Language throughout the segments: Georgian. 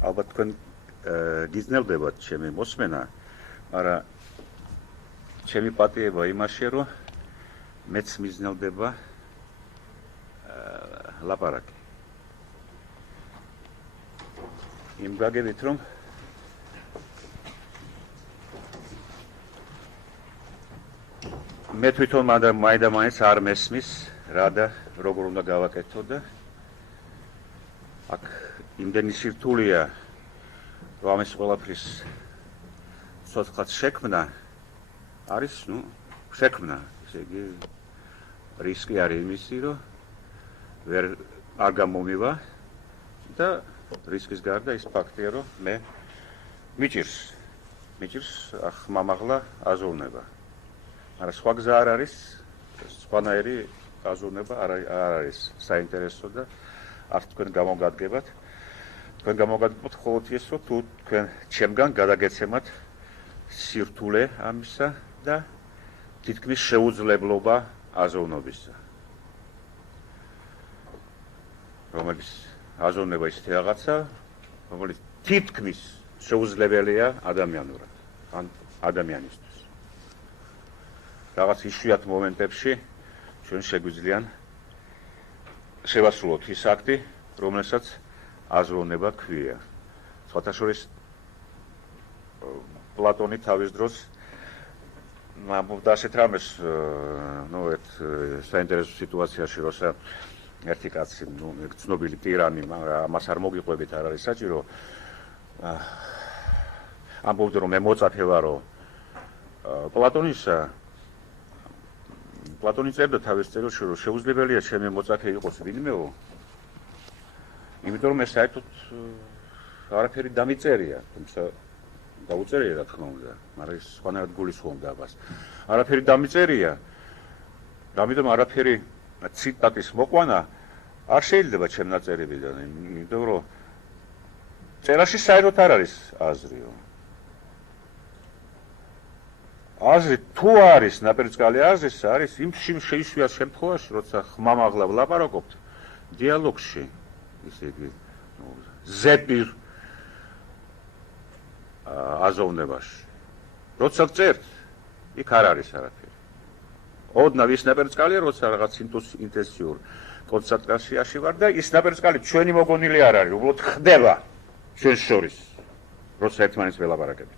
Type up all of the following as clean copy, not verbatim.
ალბათ თქვენ გიზნელდებათ ჩემი მოსმენა, მაგრამ ჩემი პატიება იმაშია, რომ მეც მიზნელდება ლაპარაკი. იმ გაგებით, რომ მე თვითონ მაინდა-მაინც არ მესმის რა და როგორ უნდა გავაკეთო და აქ იმდენი სირთულეა, რომ ამის ყველაფრის ცოცხლად შექმნა არის, შექმნა, ესე იგი რისკი არის იმისი, რომ არ გამომივა და რისკის გარდა ის ფაქტია, რომ მე მიჭირს ხმამაღლა აზროვნება. მაგრამ სხვა გზა არ არის, სხვანაირი აზროვნება არ არის საინტერესო და არც თქვენ გამოგადგებათ. თქვენ გამოგადგებთ მხოლოდ ის, რომ თუ თქვენ ჩემგან გადაგეცემათ სირთულე ამისა და თითქმის შეუძლებლობა აზროვნებისა. რომელიც აზროვნება ისეთი რაღაცა, რომელიც თითქმის შეუძლებელია ადამიანურად, ან ადამიანისთვის. რაღაც იშვიათ მომენტებში ჩვენ შეგვიძლია შევასრულოთ ის აქტი, რომელსაც აზროვნება ქვია. სხვათა შორის პლატონი თავის დროს ამბობდა ასეთ რამეს, ერთ საინტერესო სიტუაციაში, როცა ერთი კაცი, ცნობილი ტირანი, მაგრამ ამას არ მოგიყვებით, არ არის საჭირო. ამბობდა, რომ მე მოწაფე ვარო პლატონისა. პლატონი წერდა თავის წერილში, რომ შეუძლებელია ჩემი მოწაფე იყოს ვინმეო, იმიტომ რომ ეს საერთოდ არაფერი დამიწერია, თუმცა დაუწერია რა თქმა უნდა, მაგრამ ის სხვანაირად გულისხმობდა ამას. არაფერი დამიწერია, ამიტომ არაფერი ციტატის მოყვანა არ შეიძლება ჩემ ნაწერებიდან, იმიტომ რომ წერაში საერთოდ არ არის აზრიო. აზრი თუ არის ნაპერწკალი აზრის, არის იმ შეიშვიათ შემთხვევაში, როცა ხმამაღლა ვლაპარაკობთ დიალოგში, ისე იგი ზეპირ აზროვნებაში. როცა წერთ, იქ არ არის არაფერი. ოდნავ ის ნაპერწკალია, როცა რაღაც ინტენსიურ კონცენტრაციაში ვარ და ის ნაპერწკალი ჩვენი მოგონილი არ არის, უბრალოდ ხდება ჩვენს შორის, როცა ერთმანეთს ველაპარაკებთ.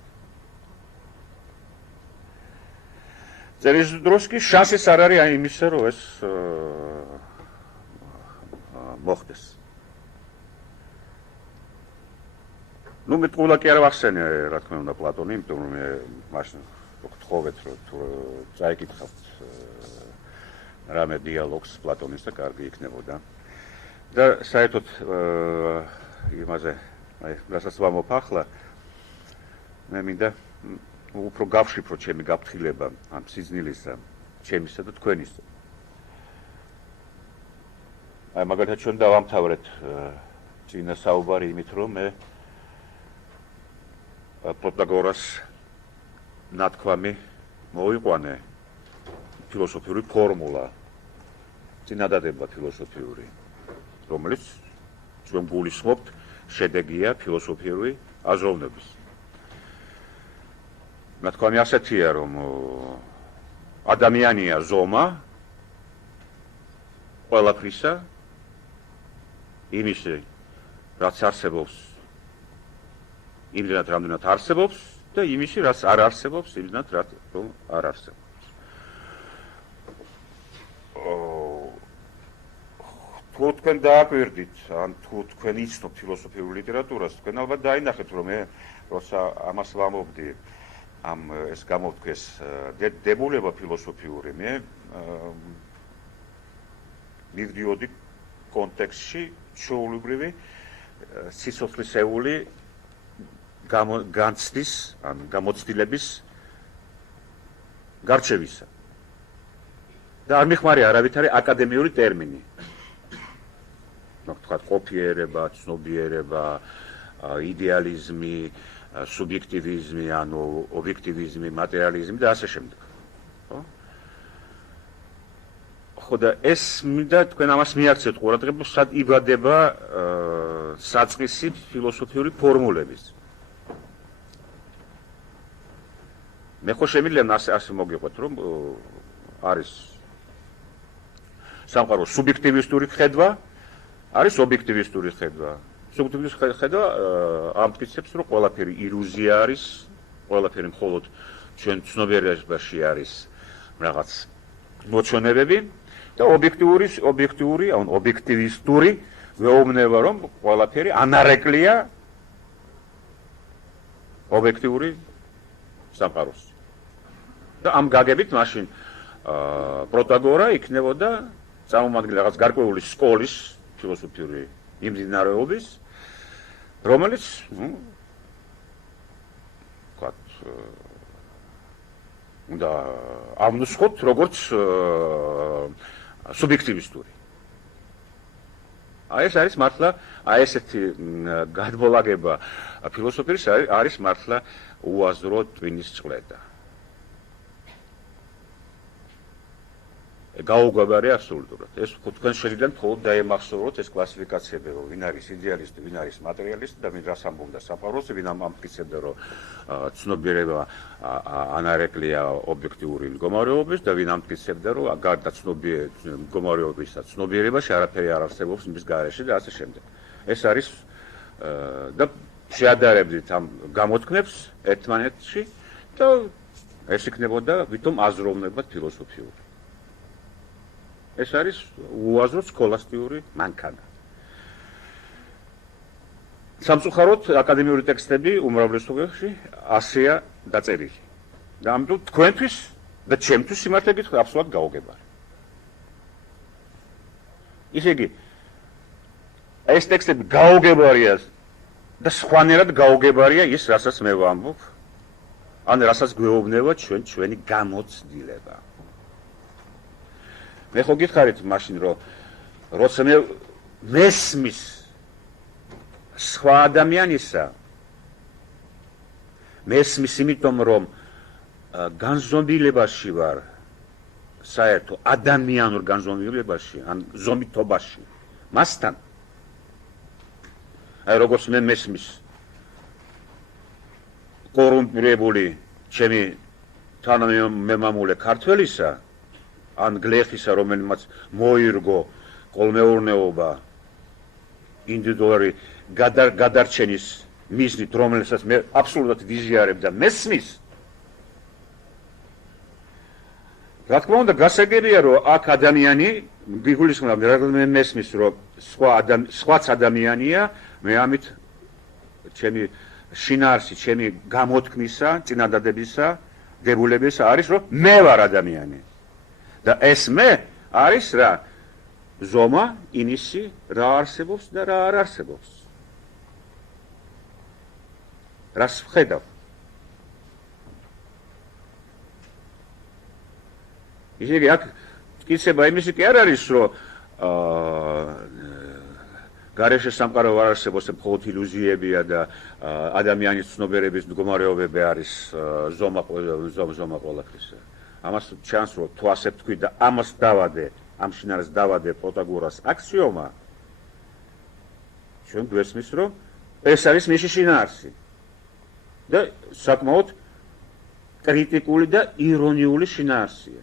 წერის დროს კი შანსის არ არის იმისა, რომ ეს მოხდეს. მე ტყუილა კი არ ვახსენე, რა თქმა უნდა, პლატონი, იმიტომ რომ მე მაშინ გთხოვეთ, რომ თუ წაიკითხავთ რამე დიალოგს პლატონის და კარგი იქნებოდა. და საერთოდ იმაზე, რასაც ვამბობ ახლა, მე მინდა უფრო გავშიფრო ჩემი გაფრთხილება ამ სიძნილისა, ჩემისა და თქვენისა. მაგალითად ჩვენ დავამთავრეთ წინა საუბარი იმით, რომ მე პროტაგორას ნათქვამი მოვიყვანე ფილოსოფიური ფორმულა, წინადადება ფილოსოფიური, რომელიც ჩვენ გულისხმობთ შედეგია ფილოსოფიური აზროვნების. ნათქვამი ასეთია, რომ ადამიანია ზომა ყველაფრისა, იმისი, რაც არსებობს, იმდენად რამდენად არსებობს და იმისი, რაც არ არსებობს, იმდენად რომ არ არსებობს. თუ თქვენ დააკვირდით, ან თუ თქვენ იცნობთ ფილოსოფიურ ლიტერატურას, თქვენ ალბათ დაინახეთ, რომ მე როცა ამას ვამბობდი, ეს გამოვთქვეს დებულება ფილოსოფიური, მე მივდიოდი კონტექსტში ჩვეულებრივი სიცოცხლისეული განცდის, ან გამოცდილების გარჩევისა. და არ მიხმარია არავითარი აკადემიური ტერმინი. თქვათ ყოფიერება, ცნობიერება, იდეალიზმი, სუბიექტივიზმი, ანუ ობიექტივიზმი, მატერიალიზმი და ასე შემდეგ. ხო და ეს მინდა თქვენ ამას მიაქცევთ ყურადღება, სად იბადება საწყისი ფილოსოფიური ფორმულების. მე ხო შემიძლია ასე მოგიყვეთ, რომ არის სამყაროს სუბიექტივისტური ხედვა, არის ობიექტივისტური ხედვა. სუბიექტივისტური ხედვა ამტკიცებს, რომ ყველაფერი ილუზია არის, ყველაფერი მხოლოდ ჩვენ ცნობიერებაში არის რაღაც მოჩვენებები და ობიექტივისტური ვეუბნება, რომ ყველაფერი ანარეკლია ობიექტიური სამყაროს. და ამ გაგებით მაშინ პროტაგორა იქნებოდა წარმომადგენელი რაღაც გარკვეული სკოლის ფილოსოფიური მიმდინარეობის, რომელიც უნდა ავნუსხოთ როგორც სუბიექტივისტური. ეს არის მართლა ესეთი გადმოლაგება ფილოსოფიის არის მართლა უაზრო ტვინის წყლედა. გაუგებარი აბსოლუტურად. ეს თქვენ შეიძლება მხოლოდ დაემახსოვროთ ეს კლასიფიკაციები, რომ ვინ არის იდეალისტი, ვინ არის მატერიალისტი და ვინ რას ამბობდა საფაროს, ვინ ამტკიცებდა, რომ ცნობიერება ანარეკლია ობიექტიური მდგომარეობის და ვინ ამტკიცებდა, რომ გარდა მდგომარეობისა ცნობიერებაში არაფერი არ არსებობს მის გარეშე და ასე შემდეგ. ეს არის და შეადარებდით ამ გამოთქმებს ერთმანეთში და ეს იქნებოდა ვითომ აზროვნება ფილოსოფიური. ეს არის უაზრო სქოლასტიური მანქანა. სამწუხაროდ აკადემიური ტექსტები უმრავლესობაში ასეა დაწერილი. და ამიტომ თქვენთვის და ჩემთვის სიმართლე გითხრათ აბსოლუტურად გაუგებარი. ისე იგი ეს ტექსტები გაუგებარია და სხვანაირად გაუგებარია ის, რასაც მე ვამბობ, ან რასაც გვეუბნება ჩვენი გამოცდილება. მე ხო გითხარით მაშინ, რომ როცა მე მესმის სხვა ადამიანისა, მესმის იმიტომ, რომ განზომილებაში ვარ, საერთო ადამიანურ განზომილებაში, ან ზომითობაში, მასთან. აი როგორც მე მესმის კორუმპირებული ჩემი თანამემამულე ქართველისა, ან გლეხისა, რომელმაც მოირგო კოლმეურნეობა ინდივიდუალური გადარჩენის მიზნით, რომელსაც მე აბსოლუტურად ვიზიარებ და მესმის. რა თქმა უნდა, გასაგებია, რომ აქ ადამიანი გიგულისხმობ, რადგან მესმის, რომ სხვაც ადამიანია, მე ამით ჩემი შინაარსი, ჩემი გამოთქმისა, წინადადებისა, დებულებისა არის, რომ მე ვარ ადამიანი. და ეს მე არის რა? ზომა, ინისი, რა არსებობს და რა არ არსებობს. რას ვხედავ? ისე იგი აქ მტკიცება იმისი კი არ არის, რომ გარეშე სამყარო არ არსებობს, მხოლოდ ილუზიებია და ადამიანის ცნობიერების მდგომარეობები არის ზომა ყველაფრისა. ამას ჩანს, რომ თუ ასე ვთქვი და ამას დავადე, ამ შინაარეს დავადე პროტაგორას აქსიომა, ჩვენ გვესმის, რომ ეს არის მისი შინაარსი. და საკმაოდ კრიტიკული და ირონიული შინაარსია.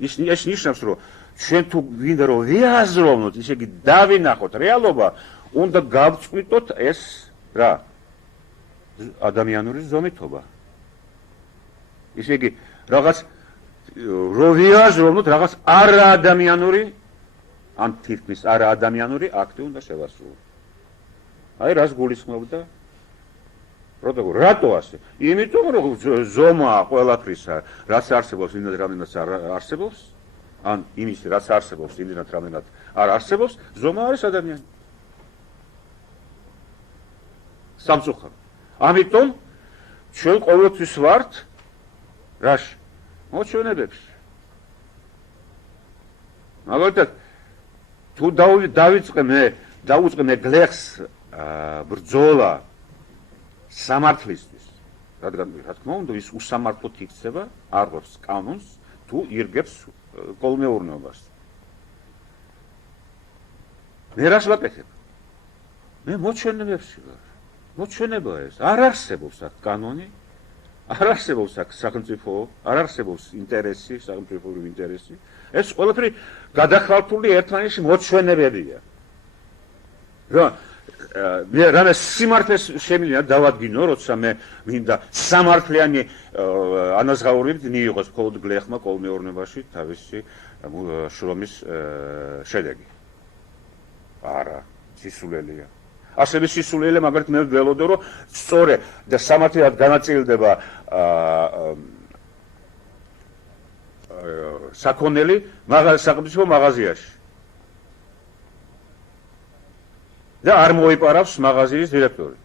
ის ნიშნავს, რომ ჩვენ თუ გვინდა რომ ვიაზროვნოთ, ისე იგი დავინახოთ რეალობა, უნდა გავწყვიტოთ ეს რა? ადამიანური ზომითობა. ისე იგი რაღაც რო ვიაზროვნოთ რაღაც არაადამიანური ან თითქმის არაადამიანური აქტი უნდა შევასრულოთ. აი რას გულისხმობდა პროტაგორა? რატო ასე? იმიტომ რომ ზომა ყველაფრისა, რაც არსებობს, იმდენად რამდენად არ არსებობს, ან იმის რაც არსებობს, იმდენად რამდენად არ არსებობს, ზომა არის ადამიანი. სამწუხაროდ. ამიტომ ჩვენ ყოველთვის ვართ რაში? მოჩვენებებში. მაგალითად, თუ დავუწყე მე გლეხს ბრძოლა სამართლისთვის, რადგან რა თქმა უნდა ის უსამართლოდ იქცება, არღებს კანონს, თუ ირგებს კოლმეურნეობას. მე რას ვაკეთებ? მე მოჩვენებებში ვარ. მოჩვენება ეს არ არსებობს აქ კანონი, არ არსებობს აქ სახელმწიფო, არ არსებობს ინტერესი, სახელმწიფოური ინტერესი. ეს ყველაფერი გადახალთული ერთმანეთში მოჩვენებებია. მე რამე სიმართლეს შემიძლია დავადგინო, როცა მე მინდა სამართლიანი ანაზღაურებით მიიღოს მხოლოდ გლეხმა კოლმეურნეობაში თავისი შრომის შედეგი. არა, სისულელეა. ასევე სისულელე, მაგრამ მე ველოდო, რომ სწორედ და სამართლიანად განაწილდება საქონელი სახელმწიფო მაღაზიაში. და არ მოიპარავს მაღაზიის დირექტორი.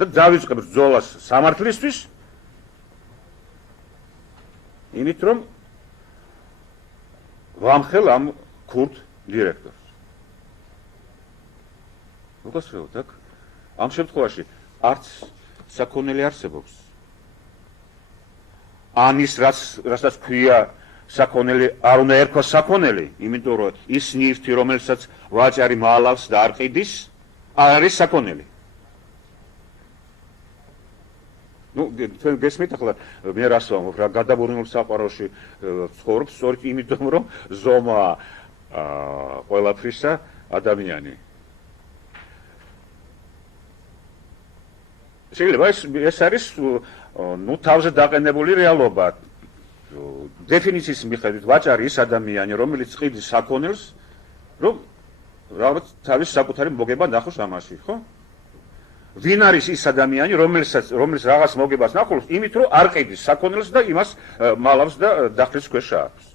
და დავიწყებ ბრძოლას სამართლისთვის, იმით რომ ვამხელ ამ ქურთ დირექტორს. მოგესწრებთ აქ? ამ შემთხვევაში არც საქონელი არსებობს. ანის რასაც ქვია საქონელი არ უნდა ერქვა საქონელი, იმიტომ რომ ის ნივთი, რომელსაც ვაჭარი მალავს და არ ყიდის, არის საქონელი. თქვენ გესმით ახლა მე რას ვამბობ, რა გადაბურებულ საყვარელში ცხოვრობ, სწორედ იმიტომ რომ ზომა ყველაფრისა ადამიანი. შეიძლება ეს არის თავზე დაყენებული რეალობა. დეფინიციის მიხედვით ვაჭარი ის ადამიანი, რომელიც ყიდის საქონელს, რომ რაღაც თავის საკუთარი მოგება ნახოს ამაში, ხო? ვინ არის ის ადამიანი, რომელიც რაღაც მოგებას ნახულობს, იმით რომ არ ყიდის საქონელს და იმას მალავს და დახრის ქვეშ აქვს.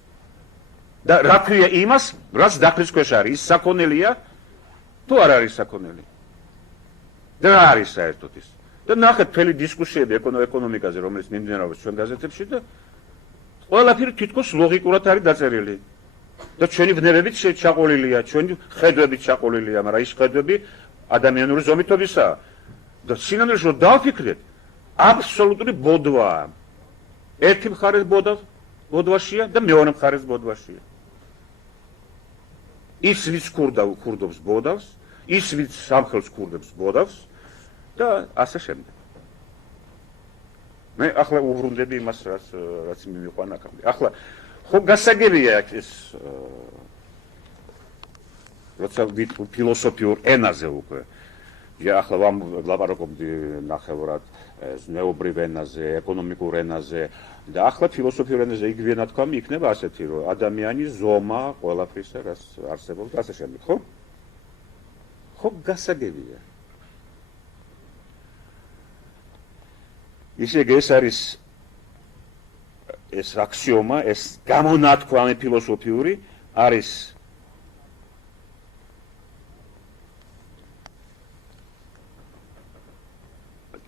და რა ქვია იმას, რაც დახრის ქვეშ არის? ის საქონელია თუ არ არის საქონელი? და რა არის საერთოდ ის? და ნახეთ მთელი დისკუსიები ეკონომიკაზე, რომელიც მიმდინარეობს ჩვენ გაზეთებში და ყველაფერი თითქოს ლოგიკურად არის დაწერილი. და ჩვენი ვნებებით ჩაყოლილია, ჩვენი ხედვებით ჩაყოლილია, მაგრამ ის ხედვები ადამიანური ზომითობისაა. და სინამდვილეში რომ დავფიქრეთ, აბსოლუტური ბოდვაა. ერთი მხარეს ბოდვაშია და მეორე მხარეს ბოდვაშია. ის ვინც ქურდობს ბოდავს, ის ვინც სამხელს ქურდებს ბოდავს და ასე შემდეგ. მე ახლა უბრუნდები იმას, რაც მიმიყვანა აქამდე. ახლა ხო გასაგებია ეს როცა ფილოსოფიურ ენაზე უკვე. ახლა ლაპარაკობდი ნახევრად ზნეობრივ ენაზე, ეკონომიკურ ენაზე და ახლა ფილოსოფიურ ენაზე იგივე ნათქვამი იქნება ასეთი, რომ ადამიანი ზომა ყველაფრისა, რაც არსებობს და ასე შემდეგ, ხო? ხო გასაგებია. ისე ეს არის ეს აქსიომა, ეს გამონათქვამი ფილოსოფიური არის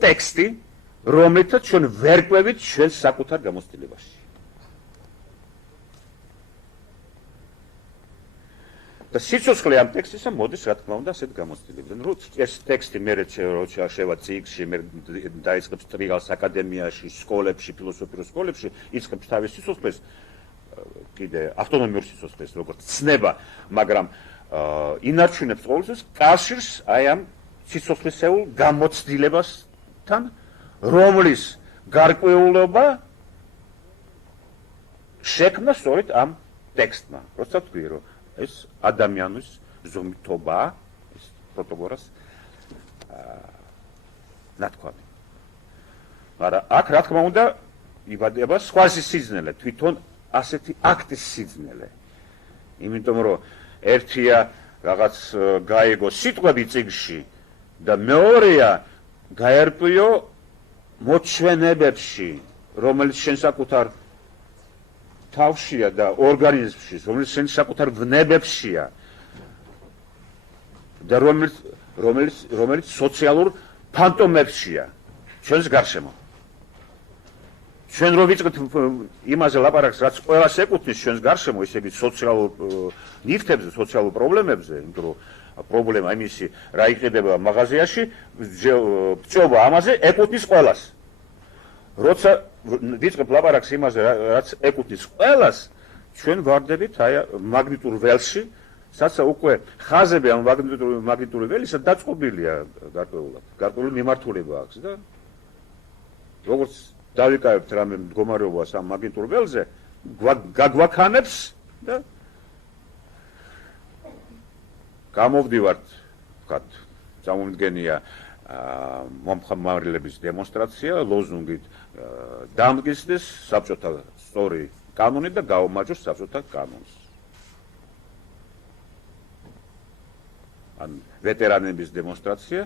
ტექსტი, რომელთაც ჩვენ ვერ ყვევით ჩვენს საკუთარ გამოცდილებაში. და სიცოცხლე ამ ტექსტისა მოდის, რა თქმა უნდა, ასეთ გამოცდილებიდან. რომ ეს ტექსტი მერე შევა წიგნში, მე დაიწყებს ტრიგალს აკადემიაში, სკოლებში, ფილოსოფიურ სკოლებში, იწყებს თავის სიცოცხლეს, კიდე ავტონომიურ სიცოცხლეს, როგორც ცნება, მაგრამ ინარჩუნებს ყოველთვის კავშირს აი ამ სიცოცხლისეულ გამოცდილებასთან, რომლის გარკვეულობა შექმნა სწორედ ამ ტექსტმა. როცა თქვი, რომ ეს ადამიანის ზომითობა, ეს პროტოგორას ნათქვამი. მაგრამ აქ რა თქმა უნდა იბადება სხვისი სიძნელე, თვითონ ასეთი აქტის სიძნელე. იმიტომ რომ ერთია რაღაც გაიგო სიტყვები წიგნში და მეორეა გაერკვიო მოჩვენებებში, რომელიც შენ საკუთარ თავშია და ორგანიზმში, რომელიც შენ საკუთარ ვნებებშია და რომელიც სოციალურ ფანტომებშია ჩვენს გარშემო. ჩვენ რო ვიწყებთ იმაზე ლაპარაკს, რაც ყველას ეკუთვნის ჩვენს გარშემო, ისე იგი სოციალურ ნივთებზე, სოციალურ პრობლემებზე, იმიტომ რომ პრობლემა იმისი, რა იყიდება მაღაზიაში, ბჭობა ამაზე ეკუთვნის ყველას. როცა ვიწყებ ლაპარაკს იმაზე, რაც ეკუთვნის ყველას, ჩვენ ვარდებით აი მაგნიტურ ველში, სადაც უკვე ხაზები ამ მაგნიტური ველისა დაწყობილია გარკვეულად. გარკვეული მიმართულება აქვს და როგორც დავიკავებთ რამე მდგომარეობას ამ მაგნიტურ ველზე, გაგვაქანებს და გამოვდივართ, ვთქვათ, წარმომდგენია მომხმარებლების დემონსტრაცია, ლოზუნგით დამტკიცდეს საბჭოთა სწორი კანონი და გაუმარჯოს საბჭოთა კანონს. ან ვეტერანების დემონსტრაცია,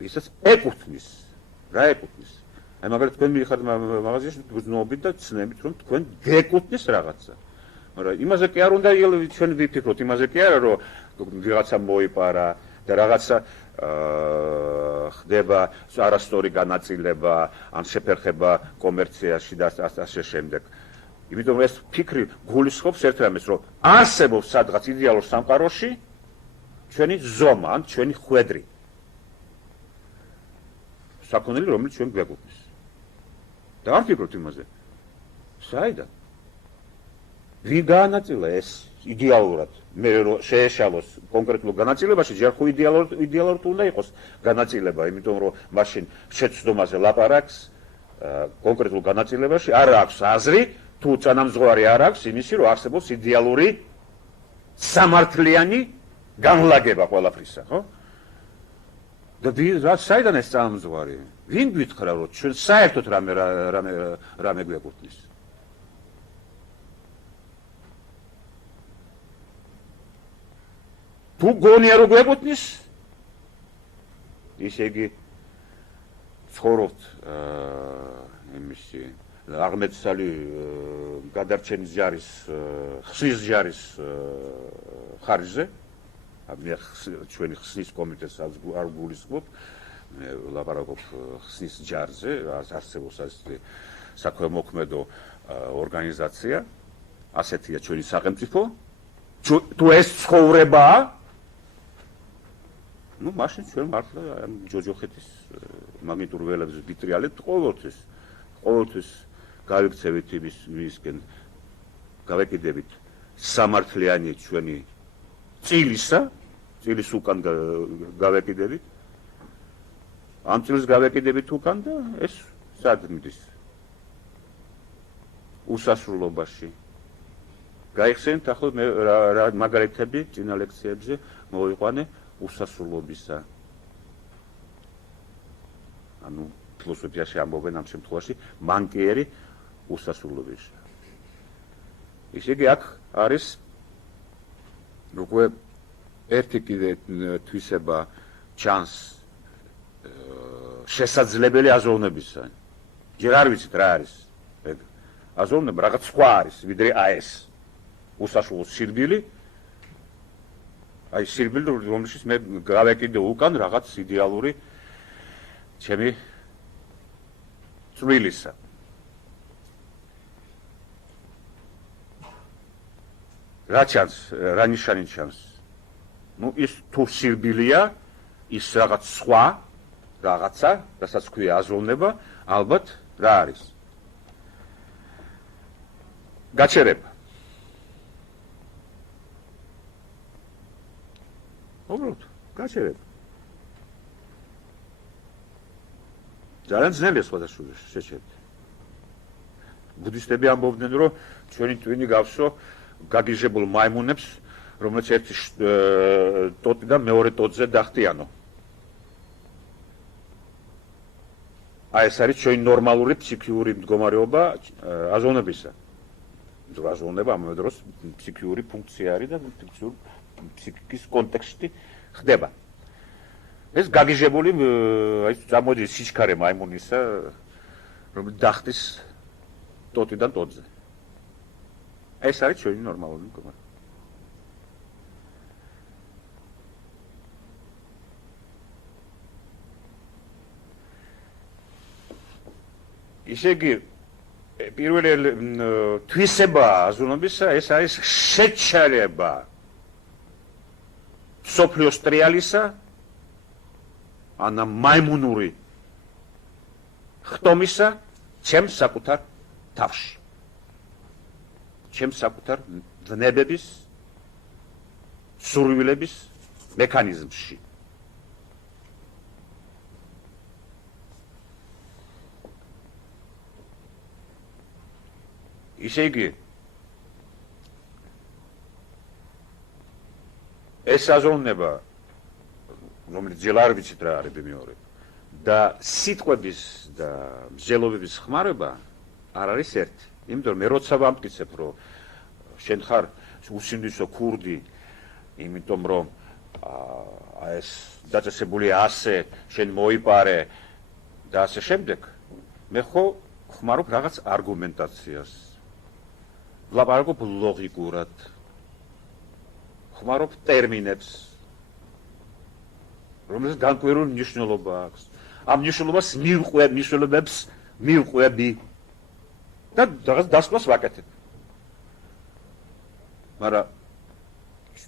ისაც ეკუთვნის, რა ეკუთვნის. აი მაგალითად თქვენ მიხართ მაღაზიაში გრძნობით და ცნებით, რომ თქვენ გეკუთვნის რაღაცა. მაგრამ იმაზე კი არ უნდა ჩვენ ვიფიქროთ, იმაზე კი არა, რომ ვიღაცა მოიპარა და რაღაცა ხდება არასწორი განაწილება, ან შეფერხება კომერციაში და ასე შემდეგ. იმიტომ ეს ფიქრი გულისხმობს ერთ რამეს, რომ არსებობს სადღაც იდეალურ სამყაროში ჩვენი ზომა, ან ჩვენი ხვედრი. საქონელი, რომელიც ჩვენ გვეკუთვნის. და არ ფიქრობთ იმაზე. საიდან? ვინ გაანაწილა ეს იდეალურად? მე რომ შეეშალოს კონკრეტულ განაწილებაში, ჯერ ხო იდეალურად უნდა იყოს განაწილება, იმიტომ რომ მაშინ შეცდომაზე ლაპარაკს კონკრეტულ განაწილებაში არ აქვს აზრი, თუ წანამძღვარი არ აქვს იმისი, რომ არსებობს იდეალური სამართლიანი განლაგება ყველაფრისა, ხო? და საიდან ეს წამამძღვარი? ვინ გვითხრა, რომ ჩვენ საერთოდ რამე გვეკუთვნის? თუ გონია რომ გვეკუთვნის, ისე იგი ცხოვრობთ იმისი აღმეცალი გადარჩენის ჯარის, ხსნის ჯარის ხარჯზე, მე ჩვენი ხსნის კომიტეტს არ გულისხმობ, მე ლაპარაკობ ხსნის ჯარზე, არსებობს ასეთი საქველმოქმედო ორგანიზაცია, ასეთია ჩვენი სახელმწიფო, თუ ეს ცხოვრებაა, ну, მაშინ ჩვენ მართლა ამ ჯოჯოხეთის მაგნიტურ ველებზე ვიტრიალებთ ყოველთვის გავიქცევით იმისკენ, გავეკიდებით სამართლიანი ჩვენი წილის უკან გავეკიდებით, ამ წილს გავეკიდებით უკან და ეს სად მიდის? უსასრულობაში. გაიხსენეთ ახლა მე რა მაგალითები წინა ლექციებზე მოვიყვანე უსასრულობისა. ანუ ფილოსოფიაში ამბობენ ამ შემთხვევაში მანკიერი უსასრულობისა. ისე იგი აქ არის უკვე ერთი კიდე თვისება ჩანს შესაძლებელი აზროვნებისა. ჯერ არ ვიცით რა არის ეგ აზროვნება, რაღაც სხვა არის ვიდრე ეს უსასრულო სირბილი, აი სირბილი, რომელშიც მე გავეკიდე უკან რაღაც იდეალური ჩემი წვლილისა. რა ჩანს, რა ნიშანი ჩანს? ну ის თუ სირბილია, ის რაღაც სხვა რაღაცა, რასაც ქვია აზროვნება, ალბათ რა არის? გაჩერება. უბრალოდ გაჩერება. ძალიან ძნელია სხვადასხვა შეჩერება. ბუდისტები ამბობდნენ, რომ ჩვენი ტვინი გავსო გაგიჟებულ მაიმუნებს, რომელიც ერთი ტოტიდან მეორე ტოტზე დახტიანო. აი ეს არის ჩვენი ნორმალური ფსიქიური მდგომარეობა აზროვნებისა. აზროვნება ამ დროს ფსიქიური ფუნქცია არის და ფსიქიკის კონტექსტი ხდება. ეს გაგიჟებული აი წამოდის სიჩქარე მაიმუნისა, რომელიც დახტის ტოტიდან ტოტზე. ეს არის ჩვენი ნორმალური მდგომარეობა. ისე იგი პირველი თვისება აზროვნებისა ეს არის შეჩერება სოფლიოს ტრიალისა ან მაიმუნური ხტომისა ჩემს საკუთარ თავში. ჩემს საკუთარ ვნებების, სურვილების მექანიზმში. ისე იგი ეს აზროვნება, რომელიც ძილა არ ვიცით რა არის მეორე და სიტყვების და მსჯელობების ხმარება არ არის ერთი. იმიტომ რომ მე როცა ვამტკიცებ, რომ შენ ხარ უსინდისო ქურდი, იმიტომ რომ ეს დაწესებული ასე შენ მოიპარე და ასე შემდეგ, მე ხო ხმარობ რაღაც არგუმენტაციას. ვლაპარაკობ ლოგიკურად. ხმარობ ტერმინებს, რომელსაც განკვირული მნიშვნელობა აქვს. ამ მნიშვნელობებს მივყვები და რაღაც დასკვნას ვაკეთებ. მაგრამ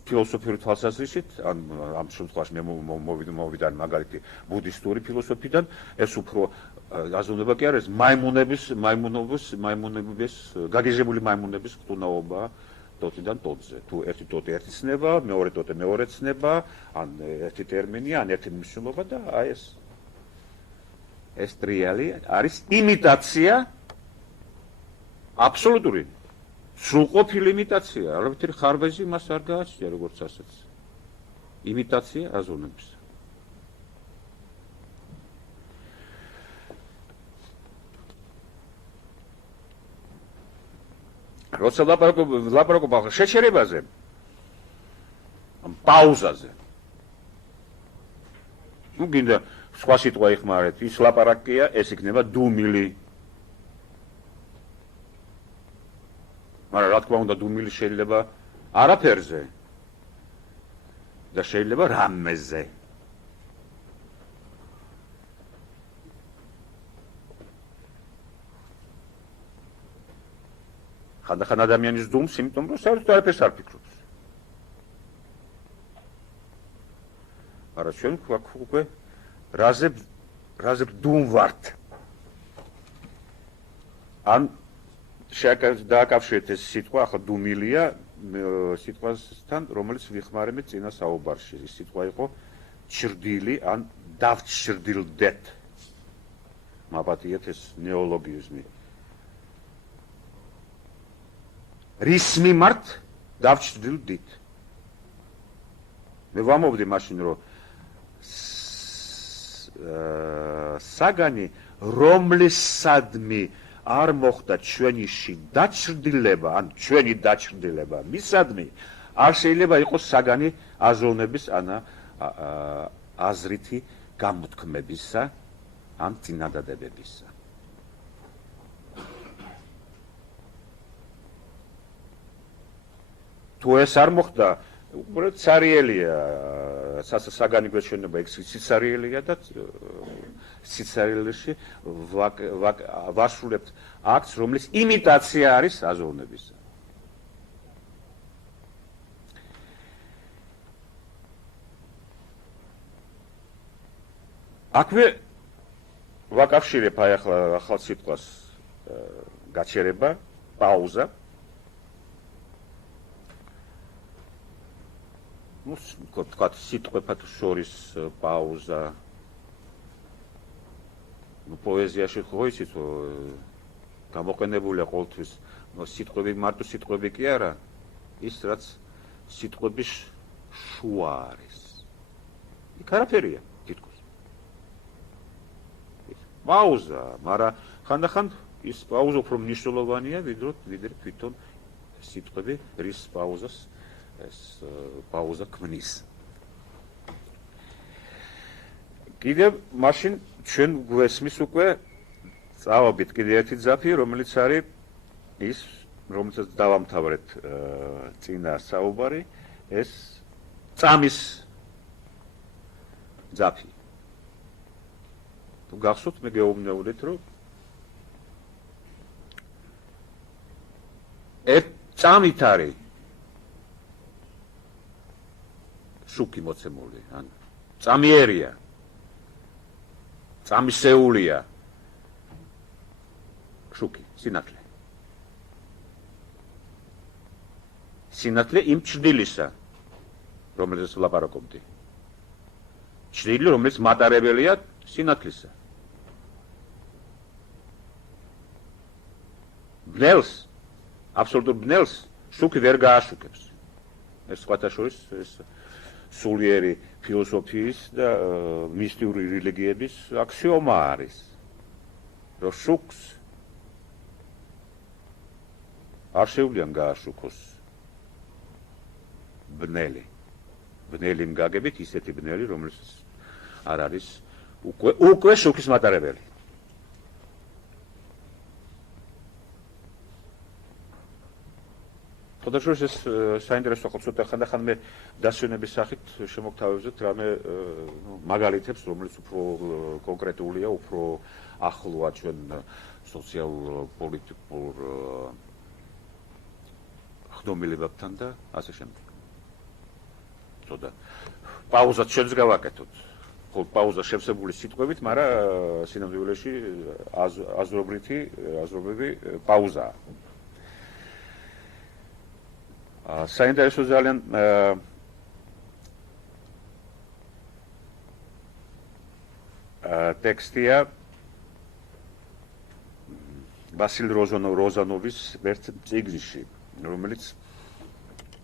ფილოსოფიური თვალსაზრისით, ამ შემთხვევაში მე მოვიდა მაგალითი ბუდისტური ფილოსოფიიდან, ეს უფრო აზროვნება კი არის მაიმუნების გაგიჟებული მაიმუნების ხტუნაობა ტოტიდან ტოტზე. თუ ერთი ტოტი ერთი ცნება, მეორე ტოტი მეორე ცნება, ან ერთი ტერმინი, ან ერთი მნიშვნელობა და აი ეს ტრიალი არის იმიტაცია, აბსოლუტური, სრულყოფილი იმიტაცია. არაფერი ხარბეზი მას არ გააჩნია როგორც ასეც. იმიტაცია აზროვნების. როცა ლაპარაკობ შეჩერებაზე, პაუზაზე. ნუ გინდა სხვა სიტყვა იხმარეთ, ის ლაპარაკია, ეს იქნება დუმილი. მაგრამ რა თქმა უნდა, დუმილი შეიძლება არაფერზე და შეიძლება რამეზე. ხანდახან ადამიანის დუმს, იმიტომ რომ საერთოდ არაფერს არ ფიქრობს. მაგრამ ჩვენ უკვე რაზე დუმ ვართ. ან დააკავშირეთ ეს სიტყვა, ახლა დუმილია სიტყვასთან, რომელიც ვიხმარებთ წინა საუბარში. ეს სიტყვა იყო ჩრდილი ან დავჩრდილდეთ. მაპატიეთ ეს ნეოლოგიზმი. რის მიმართ დავჩრდილდით. მე ვამოვდი მაშინ რომ საგანი რომლისადმი არ მოხდა ჩვენში დაჩრდილება, ან ჩვენი დაჩრდილება მისადმი არ შეიძლება იყოს საგანი აზროვნების ან აზრითი გამოთქმებისა ან წინადადებებისა. თუ ეს არ მოხდა, უბრალოდ ცარიელია, საგანი გვეჩვენება ეგ სიცარიელია და სიცარიელში ვასრულებთ აქტს, რომლის იმიტაცია არის აზროვნებისა. აქვე ვაკავშირებ აი ახალ სიტყვას გაჩერება, პაუზა. ну, თქვათ სიტყვებად შორის პაუზა. ну, პოეზიაში ხო იცით, გამოყენებულია ყოველთვის, სიტყვები მარტო სიტყვები კი არა, ის რაც სიტყვების შუა არის. იქ არაფერია თითქოს. პაუზა, მაგრამ ხანდახან ის პაუზა უფრო მნიშვნელოვანია, ვიდრე თვითონ სიტყვები, რის პაუზას ეს პაუზა ქმნის. კიდევ მაშინ ჩვენ გვესმის უკვე წავაბით კიდე ერთი ძაფი, რომელიც არის ის, რომელსაც დავამთავრეთ წინა საუბარი, ეს წამის ძაფი. თუ გახსოვთ, მე გეუბნეულით, რომ წამით არის შუქი მოცემული, ან წამიერია, წამისეულია, შუქი, სინათლე. სინათლე იმ ჩრდილისა, რომელზეც ვლაპარაკობდი. ჩრდილი, რომელიც მატარებელია სინათლისა. ბნელს, აბსოლუტურ ბნელს შუქი ვერ გააშუქებს. ეს სხვათა შორის ეს სულიერი ფილოსოფიის და მისტიური რელიგიების აქსიომა არის. რომ შუქს არ შეუძლია გააშუქოს ბნელი. ბნელი მგაგებით ისეთი ბნელი, რომელიც არ არის უკვე შუქის მატარებელი. ხოდაშორის ეს საინტერესო ხო ცოტა ხანდახან მე დასვენების სახით შემოგთავაზებთ რამე მაგალითებს, რომელიც უფრო კონკრეტულია, უფრო ახლოა ჩვენ სოციალ-პოლიტიკურ ხდომილებებთან და ასე შემდეგ. ცოტა პაუზად შევს გავაკეთოთ. ხო, პაუზა შევსებული სიტყვებით, მაგრამ სინამდვილეში აზრობრივი პაუზაა. საინტერესო ძალიან ტექსტია ვასილ როზანოვის ერთ წიგნში, რომელიც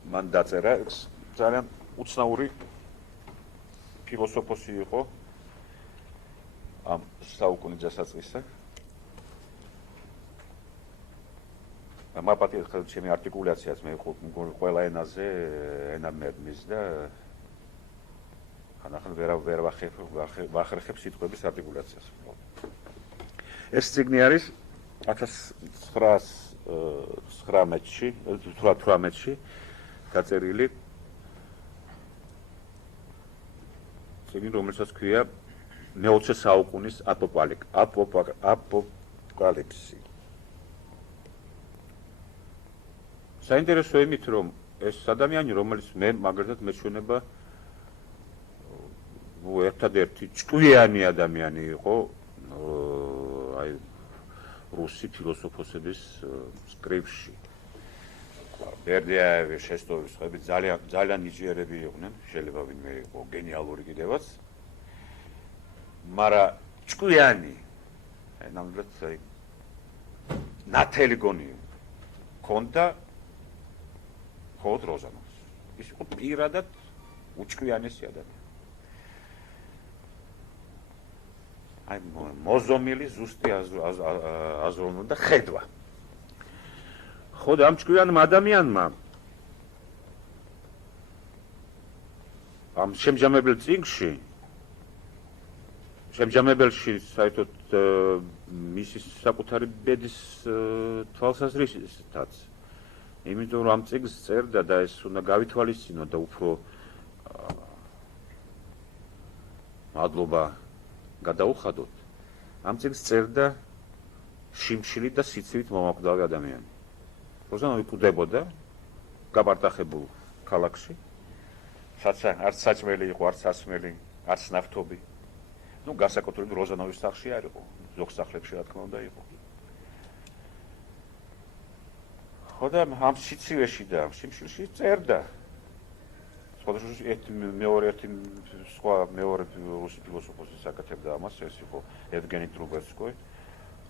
მან დაწერა, ძალიან უცნაური ფილოსოფოსი იყო ამ საუკუნის დასაწყისზე. მაპატიეთ ხელთ ჩემი არტიკულაციაც მე ყველა ენაზე ენა მერმის და ხანახან ვერ ვახერხებ სიტყვების არტიკულაციას. ეს წიგნი არის 1918-ში დაწერილი წიგნი, რომელსაც ქვია მე-20 საუკუნის აპოკალიფსი. საინტერესო იმით, რომ ეს ადამიანი, რომელიც მე მაგალითად მეჩვენება ერთადერთი ჭკვიანი ადამიანი იყო აი რუსი ფილოსოფოსების სკრიფში. ბერდიაევი, შეშტოვის ხები ძალიან ნიჭიერები იყვნენ, შეიძლება ვინმე იყო გენიალური კიდევაც. მაგრამ ჭკვიანი, აი ნამდვილად აი ნათელი გონი ქონდა ხოდ როზანოვს. ის იყო პირადად უჭკვიანესი ადამიანი. აი მოზომილი ზუსტი აზროვნა და ხედვა. ხოდ ამ ჭკვიანმა ადამიანმა ამ შემჯამებელ წიგნში შემჯამებელში საერთოდ მისი საკუთარი ბედის თვალსაზრისითაც იმიტომ რომ ამ წიგნს წერდა და ეს უნდა გავითვალისწინო და უფრო მადლობა გადაუხადოთ. ამ წიგნს წერდა შიმშილი და სიცივით მომაკვდავი ადამიანი. როზანოვი კვდებოდა გაპარტახებულ ქალაქში. არც საჭმელი იყო, არც ასმელი, არც ნავთობი. ნუ განსაკუთრებით როზანოვის სახლში არ იყო, ზოგ სახლებში რა თქმა უნდა იყო. ხოდა ამ სიცივეში და შიმშილში წერდა. მეორე რუსი ფილოსოფოსი საკეთებდა ამას, ეს იყო ევგენი ტრუბეცკოი,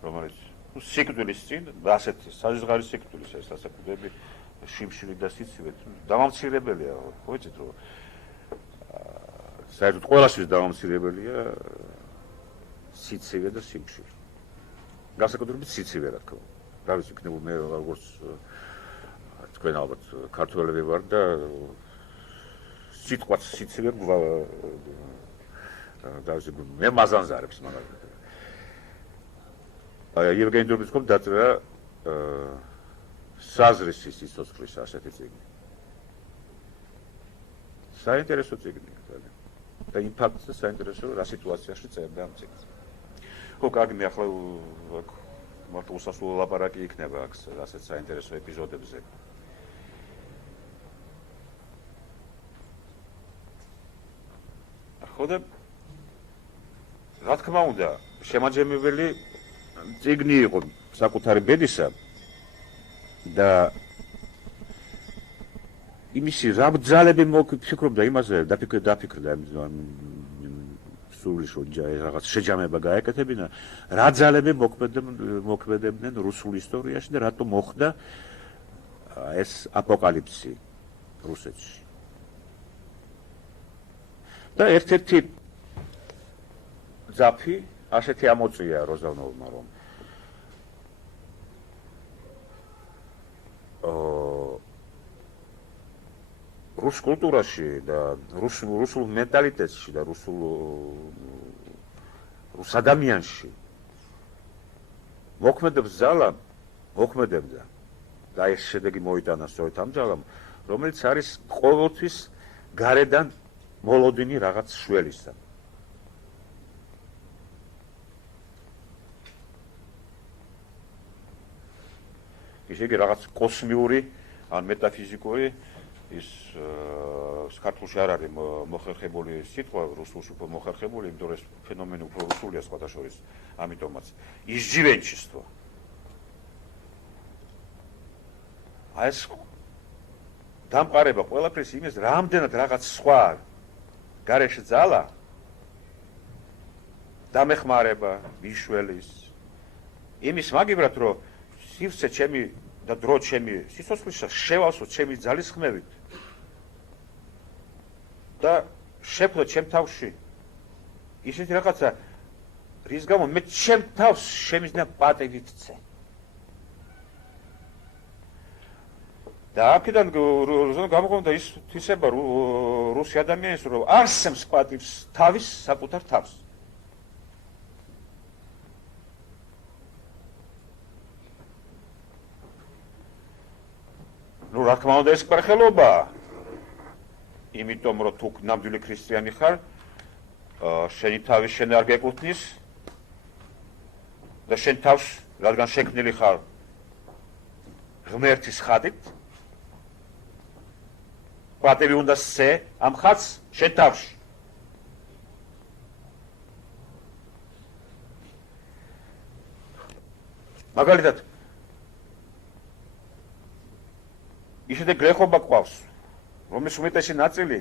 რომელიც სიკვდილის წინ, ასეთი საზღარი სიკვდილის ეს ასაკუდები შიმშილი და სიცივე დამამცირებელია, ხო იცით რომ საერთოდ ყველასთვის დამამცირებელია სიცივე და სიმშილი. განსაკუთრებით სიცივე რა თქმა უნდა. რა ვიცი, იქნებო მე როგორც თქვენ ალბათ ქართველები ვარ და სიტყვაც სიცივე მე მაზანზარებს მაგალითად. აი ევგენი ტრუბეცკომ დაწერა საზრისის სიცოცხლის ასეთი წიგნი. საინტერესო წიგნია ძალიან. და იმ ფაქტზე საინტერესო რა სიტუაციაში წერდა ამ წიგნს. ხო, კარგი, მე ახლა მარტო უსასრულო ლაპარაკი იქნება აქ ასეთ საინტერესო ეპიზოდებზე. ხო და რა თქმა უნდა, შემაჯამებელი წიგნი იყო საკუთარი ბედისა და იმისი რა ბრძალები მოფიქრობდა იმაზე, დაფიქრდა სული შოჯა რაღაც შეჯამება გაეკეთებინა, რა ძალები მოქმედებდნენ რუსულ ისტორიაში და რატომ მოხდა ეს აპოკალიფსი რუსეთში. და ერთ-ერთი ძაფი ასეთი ამოწია როზანოვმა, რომ რუს კულტურაში და რუსულ მენტალიტეტში და რუს ადამიანში მოქმედებს ძალა, მოქმედებდა და ეს შედეგი მოიტანა სწორედ ამ ძალამ, რომელიც არის ყოველთვის გარედან მოლოდინი რაღაც შველისა. ისე იგი რაღაც კოსმიური ან მეტაფიზიკური ის საქართველოში არ არის მოხერხებული სიტყვა, რუსულში უფრო მოხერხებული, იმიტომ რომ ეს ფენომენი უფრო რუსულია სხვათა შორის, ამიტომაც ისჯივენჩიство. აი ეს დამყარება ყველაფრის იმის, რამდენად რაღაც სხვა გარეშე ძალა დამეხმარება მიშველის იმის მაგივრად, რომ სივცე ჩემი და დრო ჩემი სიცოცხლეში შევავსო ჩემი ძალის ხმევით და შეფლო ჩემ თავში ისეთი რაღაცა, რის გამო მე ჩემ თავს შემიძლია პატივით ვცე. და აქედან გამოგვდა ის თვისება რუსი ადამიანის, რომ არსემს პატივს თავის საკუთარ თავს. რა თქმა უნდა ეს კრხელობაა, იმიტომ რომ თუ ნამდვილი ქრისტიანი ხარ, შენი თავი შენ არ გეკუთვნის და შენ თავს, რადგან შექმნილი ხარ ღმერთის ხატით, პატივი უნდა სცე ამ ხატს შენ თავში. მაგალითად ისეთი გლეხობა ყავს, რომლის უმეტესი ნაწილი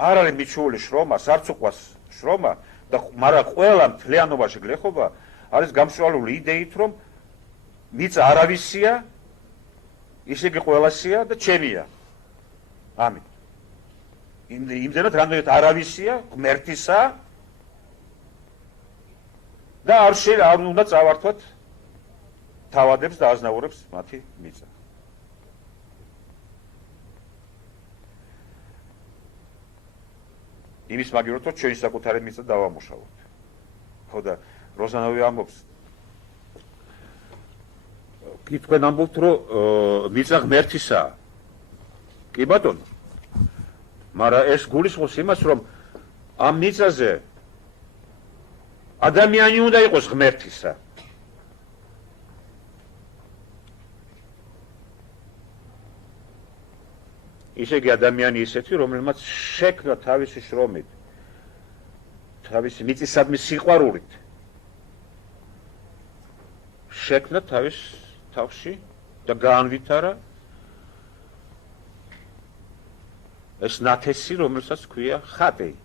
არ არის მიჩვეული შრომას, არც უყვას შრომა და მაგრამ ყველა მთლიანობაში გლეხობა არის გამსრვალული იდეით, რომ მიწა არავისია, ისე იგი ყველასია და ჩემია. ამით. იმდენად რამდენად არავისია, ღმერთისა და არ უნდა წავართვათ თავადებს და აზნაურებს მათი მიწა. იმის მაგივრად, რომ ჩვენი საკუთარი მიწა დავამუშავოთ. ხო და როზანოვი ამბობს, კი თქვენ ამბობთ, რომ მიწა ღმერთისაა. კი ბატონო. მაგრამ ეს გულისხმობს იმას, რომ ამ მიწაზე ადამიანი უნდა იყოს ღმერთისა. ისე იგი ადამიანი ისეთი, რომელმაც შექმნა თავისი შრომით, თავისი მიწისადმი სიყვარულით, შექმნა თავის თავში და გაანვითარა ეს ნათესი, რომელსაც ქვია ხატი.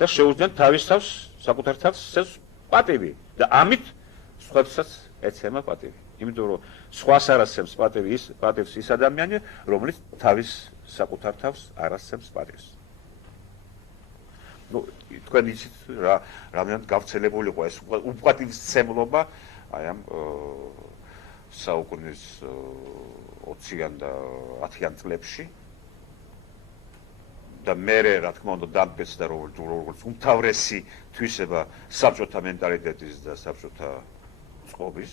და შეუძლია თავის თავს, საკუთარ თავს სცეს პატივი და ამით სხვებსაც ეცემა პატივი. იმიტომ რომ სხვას არ ასცემს პატივს ის ადამიანი, რომელიც თავის საკუთარ თავს არ ასცემს პატივს. თქვენ იცით რამდენად გავრცელებული იყო ეს უპატივისცემლობა აი ამ საუკუნის 20-იან და 10-იან წლებში და მერე რა თქმა უნდა დამტკეცდა და როგორც უმთავრესი თვისება საბჭოთა მენტალიტეტის და საბჭოთა წყობის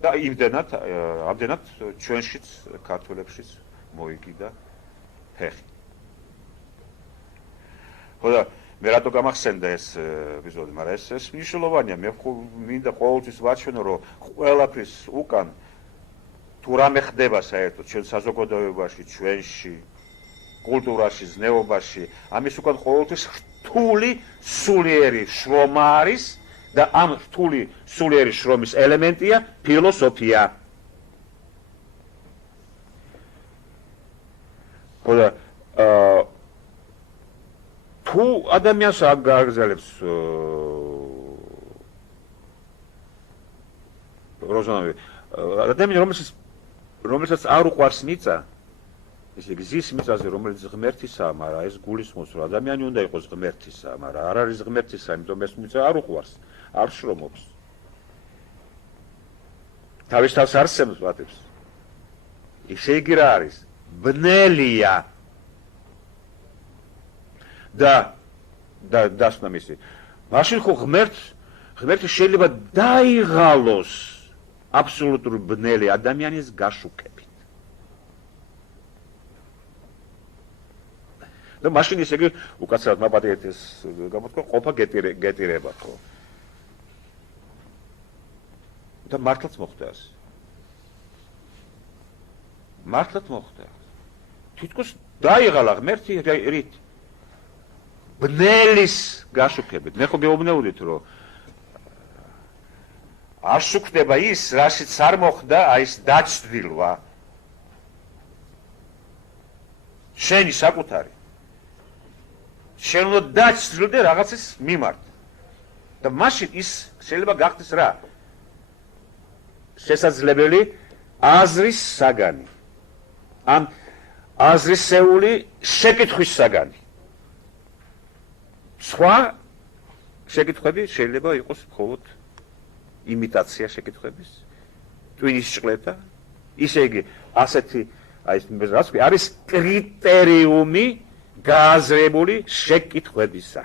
და ამდენად ჩვენშიც ქართველებშიც მოიგიდა ფეხი. ხო და მე რატო გამახსენდა ეს ეპიზოდი, მაგრამ ეს მნიშვნელოვანია. მე მინდა ყოველთვის ვაჩვენო, რომ ყველაფრის უკან თუ რამე ხდება საერთოდ ჩვენ საზოგადოებაში, ჩვენში, კულტურაში, ზნეობაში, ამის უკან ყოველთვის რთული სულიერი შრომა არის და ამ რთული სულიერი შრომის ელემენტია ფილოსოფია. ხოდა თუ ადამიანს აგზელებს როზანოვი ადამიანი რომელსაც არ უყვარს მიწა ისე გზის მიწაზე რომელიც ღმერთისაა, მაგრამ ეს გულისხმობს რომ ადამიანი უნდა იყოს ღმერთისა, მაგრამ არ არის ღმერთისა, იმიტომ ეს მიწა არ უყვარს, არ შრომობს. თავის თავს არსებობს ვატებს. ისე იგი რა არის? ბნელია. და დასვნა მისი. მაშინ ხო ღმერთი შეიძლება დაიღალოს აბსოლუტური ბნელი ადამიანის გაშუქებით. და მაშინ ისე იგი უკაცრავად მაპატიეთის გამოთქვა ყოფა გეტირება ხო. და მართლაც მოხდა ასე. მართლაც მოხდა. თითქოს დაიღალა ღმერთი რით? ბნელის გაშუქებით. მე ხო გეუბნეოდით რომ არ შუქდება ის, რაშიც არ მოხდა აი ეს დაჩრდილვა. შენი საკუთარი. შენ უნდა დაჩრდილდე რაღაცის მიმართ. და მაშინ ის შეიძლება გახდეს რა? შესაძლებელი აზრის საგანი. ამ აზრისეული შეკითხვის საგანი. სხვა შეკითხვები შეიძლება იყოს მხოლოდ იმიტაცია შეკითხვების, ტვინის ჭყლეტა, ისე იგი ასეთი აი ეს რაც არის კრიტერიუმი გააზრებული შეკითხვებისა.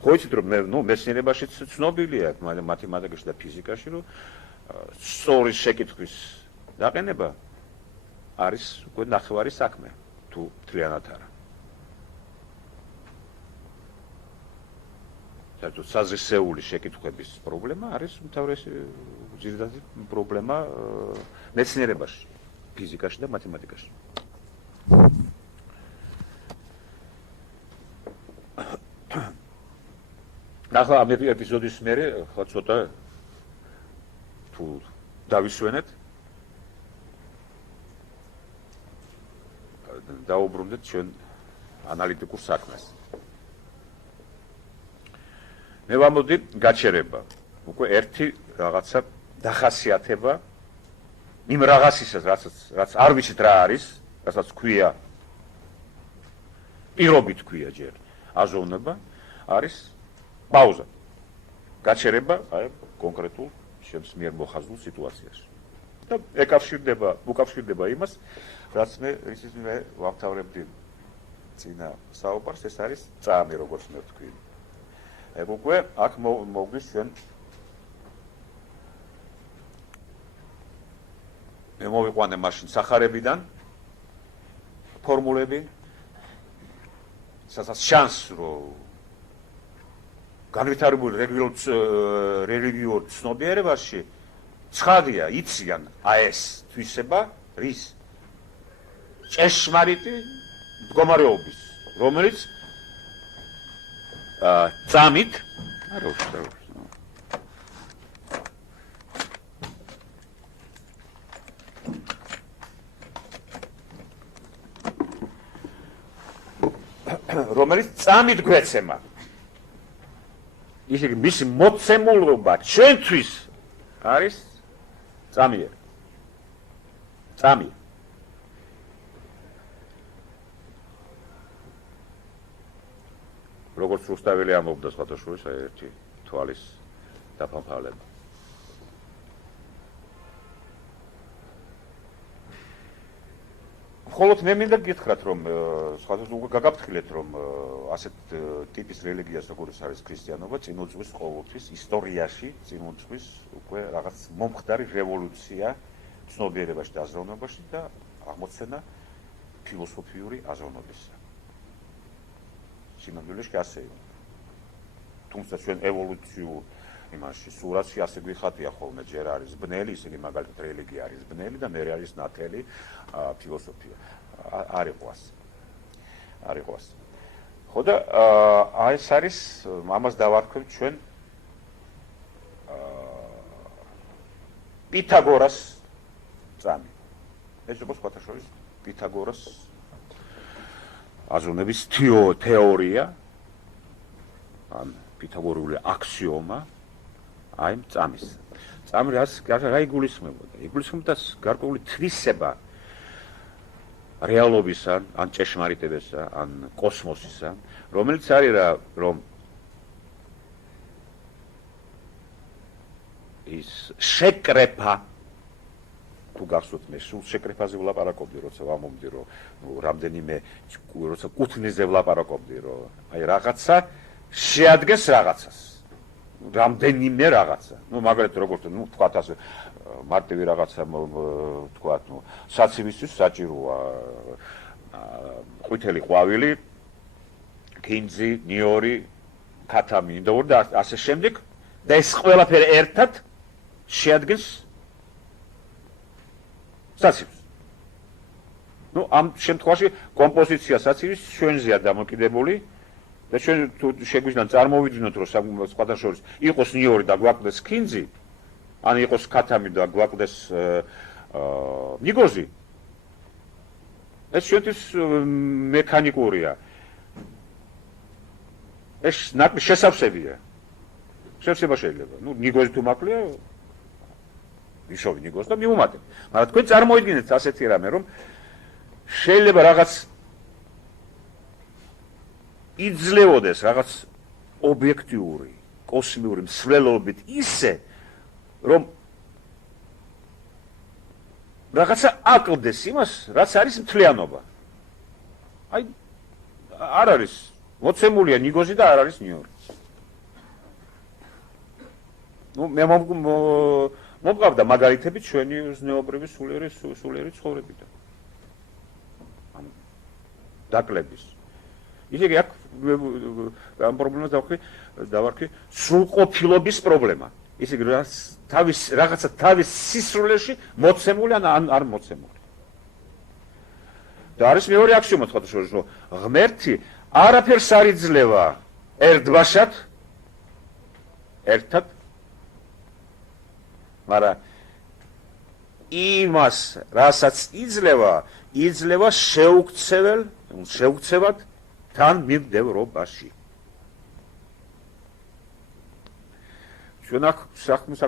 ხო იცით რომ მეცნიერებაშიც ცნობილია, მათემატიკაში და ფიზიკაში, რომ სწორი შეკითხვის დაყენება არის უკვე ნახევარი საქმე, თუ მთლიანად არა. საერთოდ საზრისეული შეკითხვების პრობლემა არის უმთავრესი ძირითადი პრობლემა მეცნიერებაში, ფიზიკაში და მათემატიკაში. ახლა ამ ეპიზოდის მერე ხო ცოტა თუ დავისვენეთ დაუბრუნდეთ ჩვენ ანალიტიკურ საქმეს. მე ვამბობდი გაჩერება. უკვე ერთი რაღაცა დახასიათება იმ რაღაცისას, რაც არ ვიცით რა არის, რასაც ქვია პირობით ქვია ჯერ აზოვნება, არის პაუზა. გაჩერება აი კონკრეტულ შენს მიერ მოხაზულ სიტუაციაში. და უკავშირდება იმას, რაც ისიც მე ვამთავრებდი წინა საუბარს, ეს არის წამი, როგორც მე ვთქვი. ეგ უკვე აქ მოგდის ჩვენ მე მოვიყვანე მაშინ სახარებიდან ფორმულები, სადაც შანსს რომ განვითარებული რელიგიურ ცნობიერებაში ცხადია, იციან ეს თვისება რის ჭეშმარიტი მდგომარეობის, რომელიც წამით რომელიც წამით გვეცემა. ისე მისი მოცემულობა ჩვენთვის არის წამიერი. წამი. როგორც რუსთაველი ამბობდა სხვათაშორის ერთი თვალის დაფანფალება. მხოლოდ მე მინდა გითხრათ, რომ სხვათაშორის უკვე გაგაფრთხილეთ, რომ ასეთ ტიპის რელიგიას, როგორც არის ქრისტიანობა, წინ უძღვის ყოველთვის ისტორიაში, წინ უძღვის უკვე რაღაც მომხდარი რევოლუცია ცნობიერებაში და აზროვნებაში და აღმოცენა ფილოსოფიური აზროვნებისა. სინამდვილეში ასე იყო. თუმცა ჩვენ ევოლუციურ იმაში სურათში ასე გვიხატია ხოლმე, ჯერ არის ბნელი, ისინი მაგალითად რელიგია არის ბნელი და მერე არის ნათელი ფილოსოფია. არ იყო ასე. არ იყო ასე. ხო და ეს არის ამას დავარქვევ ჩვენ პითაგორას წამი. ეს იყო სხვათა შორის პითაგორას აზროვნების თეორია, ან პითაგორული აქსიომა აი წამის. წამი რა იგულისხმებოდა? იგულისხმებოდა გარკვეული თვისება რეალობისა, ან ჭეშმარიტებისა, ან კოსმოსისა, რომელიც არის რომ ის შეკრეფა თუ გახსოვთ მე სულ შეკრეფაზე ვლაპარაკობდი, როცა ვამომდი რომ რამდენიმე როცა კუთვნიზე ვლაპარაკობდი რომ აი რაღაცა შეადგენს რაღაცას. რამდენიმე რაღაცა. მაგალითად როგორც თქვათ ასე მარტივი რაღაცა თქვათ საცივისთვის საჭიროა ყვითელი ყვავილი, კინძი, ნიორი, ქათამინდოური და ასე შემდეგ და ეს ყველაფერი ერთად შეადგენს საცივს. ამ შემთხვევაში კომპოზიცია საცივის ჩვენზეა დამოკიდებული და ჩვენ თუ შეგვიძლია წარმოვიდგინოთ რომ სხვათა შორის იყოს ნიორი და გვაკლდეს კინძი, ან იყოს ქათამი და გვაკლდეს ნიგოზი, ეს ჩვენთვის მექანიკურია. ეს ნაკლი შესავსებია. შესაძლოა შეიძლება. ნიგოზი თუ მაკლია, ვიშოვი ნიგოზს და მიუმატებ. მაგრამ თქვენ წარმოიდგინეთ ასეთი რამე, რომ შეიძლება რაღაც იძლეოდეს რაღაც ობიექტიური, კოსმიური მსვლელობით ისე, რომ რაღაცა აკლდეს იმას, რაც არის მთლიანობა. აი არ არის მოცემულია ნიგოზი და არ არის ნიორი. მე მომყავდა მაგალითები ჩვენი ზნეობრივი სულიერი ცხოვრებიდან. დაკლების. ისე კი აქ ამ პრობლემას დავარქვი სრულყოფილობის პრობლემა. ისე კი რაღაცა თავის სისრულეში მოცემული ან არ მოცემული. და არის მეორე აქსიომა თქვა შორის, რომ ღმერთი არაფერს არ იძლევა ერთბაშად, ერთად, მაგრამ იმას, რასაც იძლევა შეუქცევად თან მიმდევრობაში. ჩვენ აქ საქმეს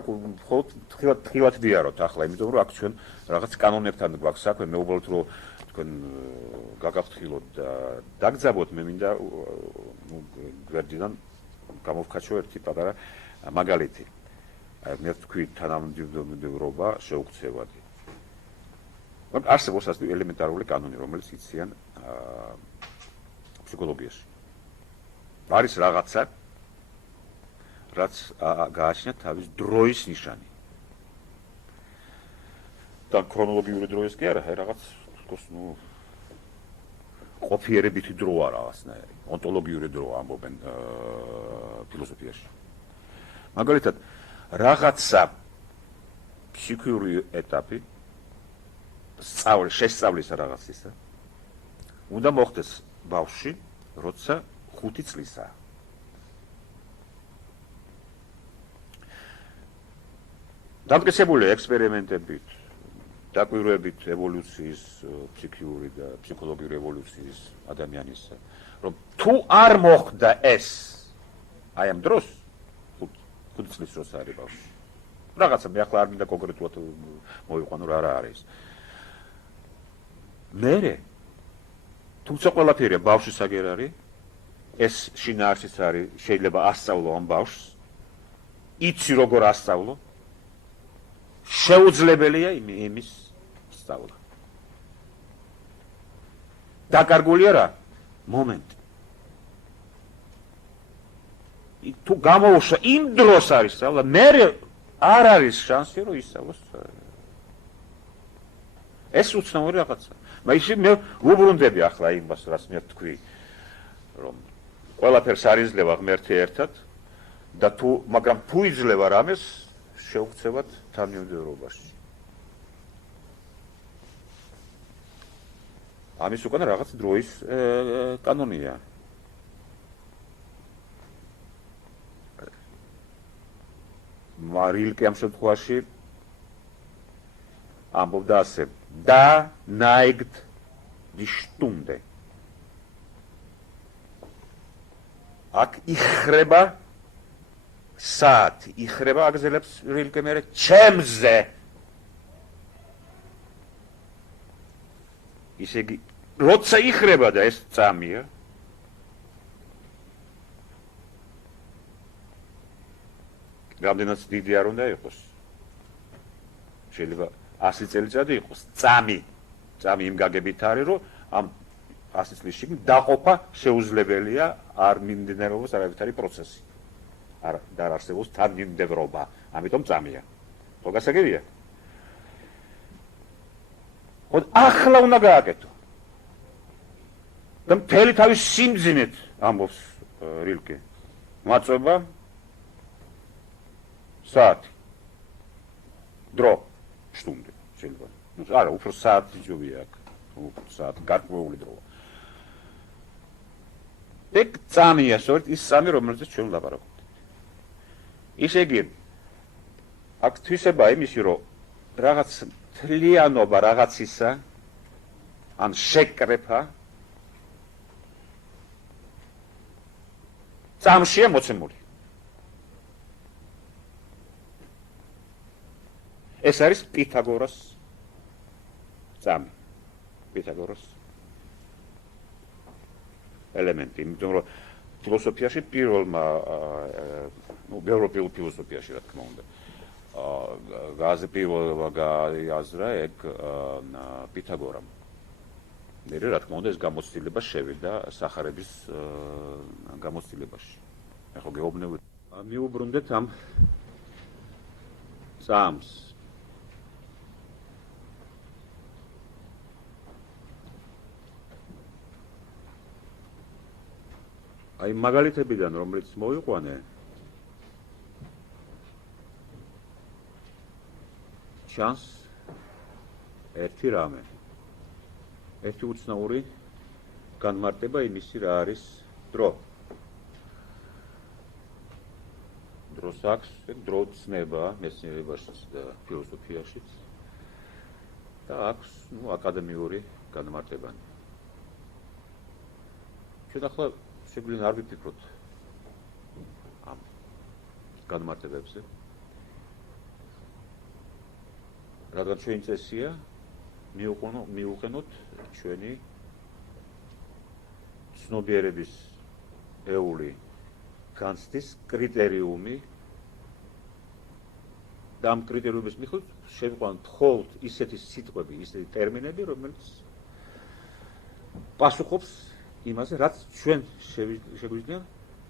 თხილად ვიაროთ ახლა, იმიტომ რომ აქ ჩვენ რაღაც კანონებთან გვაქვს საქმე, მე უბრალოდ რომ თქვენ გაგაფრთხილოთ და დაგძაბოთ, მე მინდა გვერდიდან გამოვქაჩო ერთი პატარა მაგალითი. მე თქვი თანამდებობა შეუქცევადი. არსებობს ასე ელემენტარული კანონი, რომელიც იციან ფსიქოლოგიაში. არის რაღაცა, რაც გააჩნია თავის დროის ნიშანი. და ქრონოლოგიური დროის კი არა, რაღაც ყოფიერებითი დროა რაღაცნაირი, ონტოლოგიური დროა ამბობენ ფილოსოფიაში. მაგალითად, რაღაცა ფსიქიური ეტაპი შესწავლისა რაღაცისა უნდა მოხდეს ბავშვში, როცა 5 წლისაა. დამტკიცებულია ექსპერიმენტებით, დაკვირვებით ევოლუციის, ფსიქიური და ფსიქოლოგიური ევოლუციის ადამიანის, რომ თუ არ მოხდა ეს აი ამ დროს 5 წლის დროს არის ბავშვი. რაღაცა მე ახლა არ მინდა კონკრეტულად მოვიყვანო რა არის. მერე თუმცა ყველაფერია ბავშვის აგერ არის, ეს შინაარსიც არის, შეიძლება ასწავლო ამ ბავშვს, იცი როგორ ასწავლო, შეუძლებელია იმის სწავლა. დაკარგულია რა? მომენტი. თუ გამოუშვა იმ დროს არის სწავლა, მერე არ არის შანსი რომ ისწავლოს. ეს უცნაური რაღაცა. მაგრამ მე უბრუნდები ახლა იმას, რაც მე თქვი, რომ ყველაფერს არ იძლევა ღმერთი ერთად და მაგრამ თუ იძლევა რამეს შეუქცევად თანმიმდევრობაში. ამის უკან რაღაც დროის კანონია. rilke am შემთხვევაში ამბობდა ასე da neigt die Stunde აქ იხრება საათი იხრება აგზელებს rilke მერე ჩემზე ისე იგი როცა იხრება და ეს წამია რამდენად დიდი არ უნდა იყოს შეიძლება 100 წელიწადი იყოს წამი იმ გაგებით არის რომ ამ 100 წლის შიგნ დაყოფა შეუძლებელია არ მიმდინარეობს არავითარი პროცესი არ არსებობს თანმიმდევრობა ამიტომ წამია ხო გასაგებია ხო ახლა უნდა გააკეთო და მთელი თავის სიმძინეთ ამბობს rilke მაწვება საათი დრო Stunde შეიძლება არა უფრო საათი ჯობია აქ უფრო საათი გარკვეული დროა ეგ წამია სწორედ ის წამი რომელზეც ჩვენ ვლაპარაკობთ ისე იგი აქ თვისება იმისი რომ რაღაც თლიანობა რაღაცისა ან შეკრება წამშია მოცემული ეს არის პითაგორას წამი პითაგორას ელემენტი იმიტომ რომ ფილოსოფიაში პირველმა ევროპულ ფილოსოფიაში რა თქმა უნდა გაზი პირველმა გაიაზრა ეგ პითაგორამ მერე რა თქმა უნდა ეს გამოცდილება შევიდა სახარების გამოცდილებაში ახლა გეუბნები მიუბრუნდეთ ამ წამს აი მაგალითებიდან რომელიც მოვიყვანე ჩანს ერთი რამე ერთი უცნაური განმარტება იმისი რა არის დრო დროს აქვს დრო ცნება მეცნიერებაშიც და ფილოსოფიაშიც და აქვს აკადემიური განმარტებანი ჩვენ ახლა შეგვიძლია არ ვიფიქროთ ამ განმარტებებზე რადგან ჩვენი წესია მიუყენოთ ჩვენი ცნობიერების ეული განცდის კრიტერიუმი და ამ კრიტერიუმის მიხედვით შევიყვანოთ მხოლოდ ისეთი სიტყვები ისეთი ტერმინები რომელიც პასუხობს იმაზე, რაც ჩვენ შეგვიძლია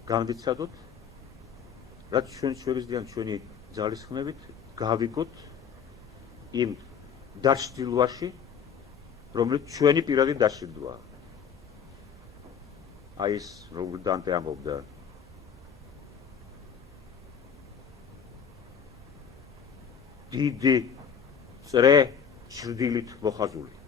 განვიცადოთ, რაც ჩვენ შეგვიძლია ჩვენი ძალისხმევით გავიგოთ იმ დაშლილვაში, რომელიც ჩვენი პირადი დაშლილვაა. აი ეს როგორ დანტე ამბობდა. დიდი წრე ჩრდილით მოხაზული.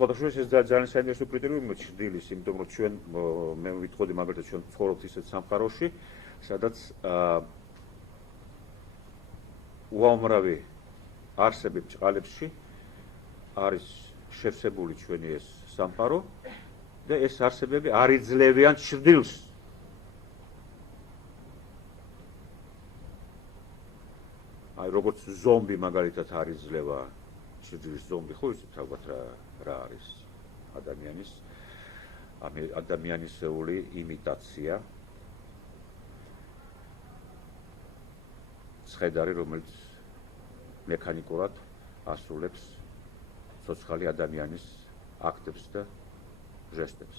სხვადასხვა ეს ძალიან საინტერესო კრიტერიუმია ჩრდილის, იმიტომ რომ ჩვენ მე ვიტყოდი მაგალითად ჩვენ ვცხოვრობთ ისეთ სამყაროში, სადაც უამრავი არსები ბრჭყალებში არის შევსებული ჩვენი ეს სამყარო და ეს არსებები არ იძლევიან ჩრდილს. აი როგორც ზომბი მაგალითად არ იძლევა ჩრდილის ზომბი ხო იცით ალბათ რა არის ადამიანისეული იმიტაცია ცხედარი რომელიც მექანიკურად ასრულებს ცოცხალი ადამიანის აქტებს და ჟესტებს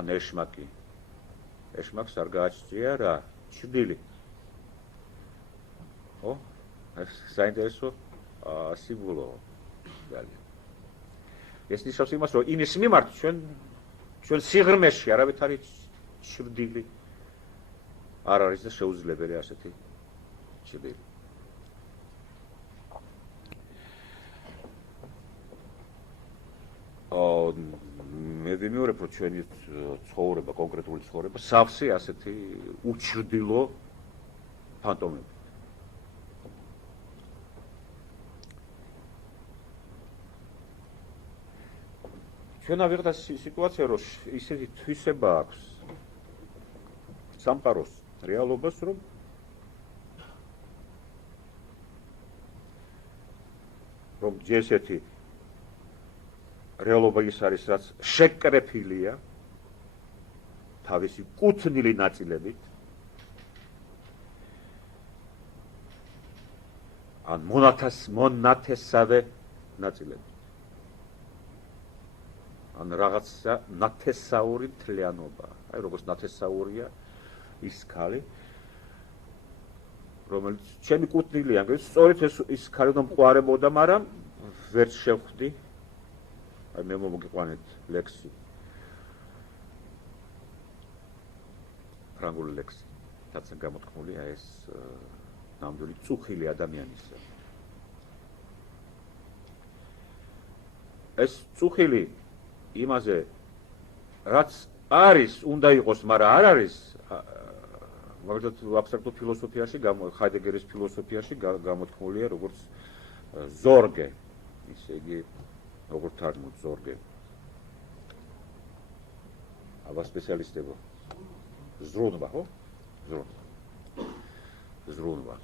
ან ეშმაკს არ გააჩნია რა ჩრდილი ხო ეს საინტერესო სიმბოლოა ძალიან ეს ნიშნავს იმას რომ იმის მიმართ ჩვენ სიღრმეში არავითარი ჩრდილი არ არის და შეუძლებელი ასეთი ჭრილი. მე ვიმეორებ, რომ ჩვენი ცხოვრება, კონკრეტული ცხოვრება სავსე ასეთი უჩრდილო ფანტომები. ჩვენ ავიღდა სიტუაცია, რომ ისეთი თვისება აქვს სამყაროს რეალობას, რომ ესეთი რეალობა ის არის, რაც შეკრეფილია თავისი კუთვნილი ნაწილებით, ან მონათესავე ნაწილებით. ან რაღაცა ნათესაური მთლიანობა. აი როგორც ნათესაურია ის ქალი, რომელიც ჩემი კუთვნილია, სწორედ ის ქალი უნდა მყარებოდა, მაგრამ ვერ შევხვდი. აი მე მომგიყვანეთ ლექსი. ფრანგული ლექსი. თაცა გამოთქმულია ეს ნამდვილი წუხილი ადამიანისა. ეს წუხილი იმაზე, რაც არის, უნდა იყოს, მაგრამ არ არის, მაგალითად აბსტრაქტულ ფილოსოფიაში, ჰაიდეგერის ფილოსოფიაში გამოთქმულია როგორც ზორგე, ისე იგი როგორ თარგმნოთ ზორგე. აბა სპეციალისტებო. ზრუნვა, ხო? ზრუნვა.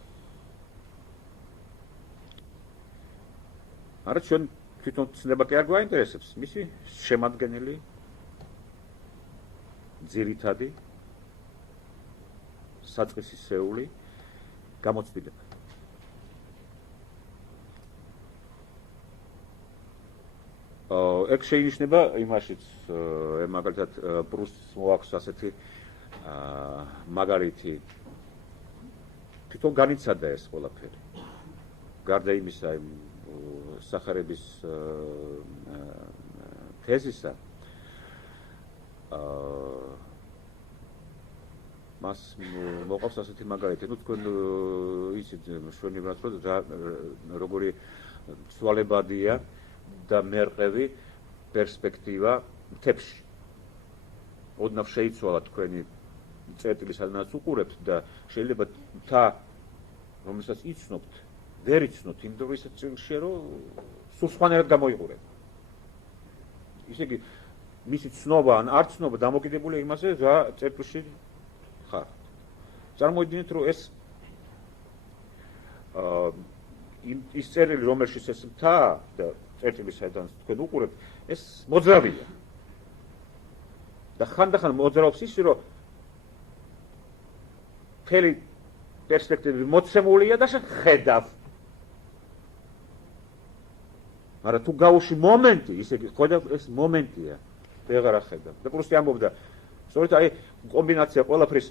არა ჩვენ თვითონ ცნება კი არ გვაინტერესებს, მისი შემადგენელი ძირითადი საწყისისეული გამოცდილება. ეგ შეინიშნება იმაშიც, მაგალითად პრუსტს მოაქვს ასეთი მაგალითი, თვითონ განიცადა ეს ყველაფერი. გარდა იმისა, სახარების თეზისა, მას მოყავს ასეთი მაგალითი, თქვენ იცით მშვენივრად, რომ როგორი ცვალებადია და მერყევი პერსპექტივა მთებში. ოდნავ შეიცვალა თქვენი წერტილი, სადაც უყურებთ და შეიძლება მთა, რომელსაც იცნობთ, ვერ იცნობთ, იმიტომ რომ ისეთ წილშია, რომ სულ სხვანაირად გამოიყურება. ისე იგი მისი ცნობა ან არ ცნობა დამოკიდებულია იმაზე, რა წერტილში ხარ. წარმოიდგინეთ, რომ ეს ის წერტილი, რომელშიც ეს მთა და წერტილი, სადაც თქვენ უყურებთ, ეს მოძრავია. და ხანდახან მოძრაობს ის, რომ მთელი პერსპექტივები მოცემულია და შენ ხედავ. მაგრამ თუ გავუში მომენტი, ისე იგი ხედავ, ეს მომენტია, ვეღარ ახედავ. და პრუსტი ამბობდა, სწორედ აი კომბინაცია ყველაფრის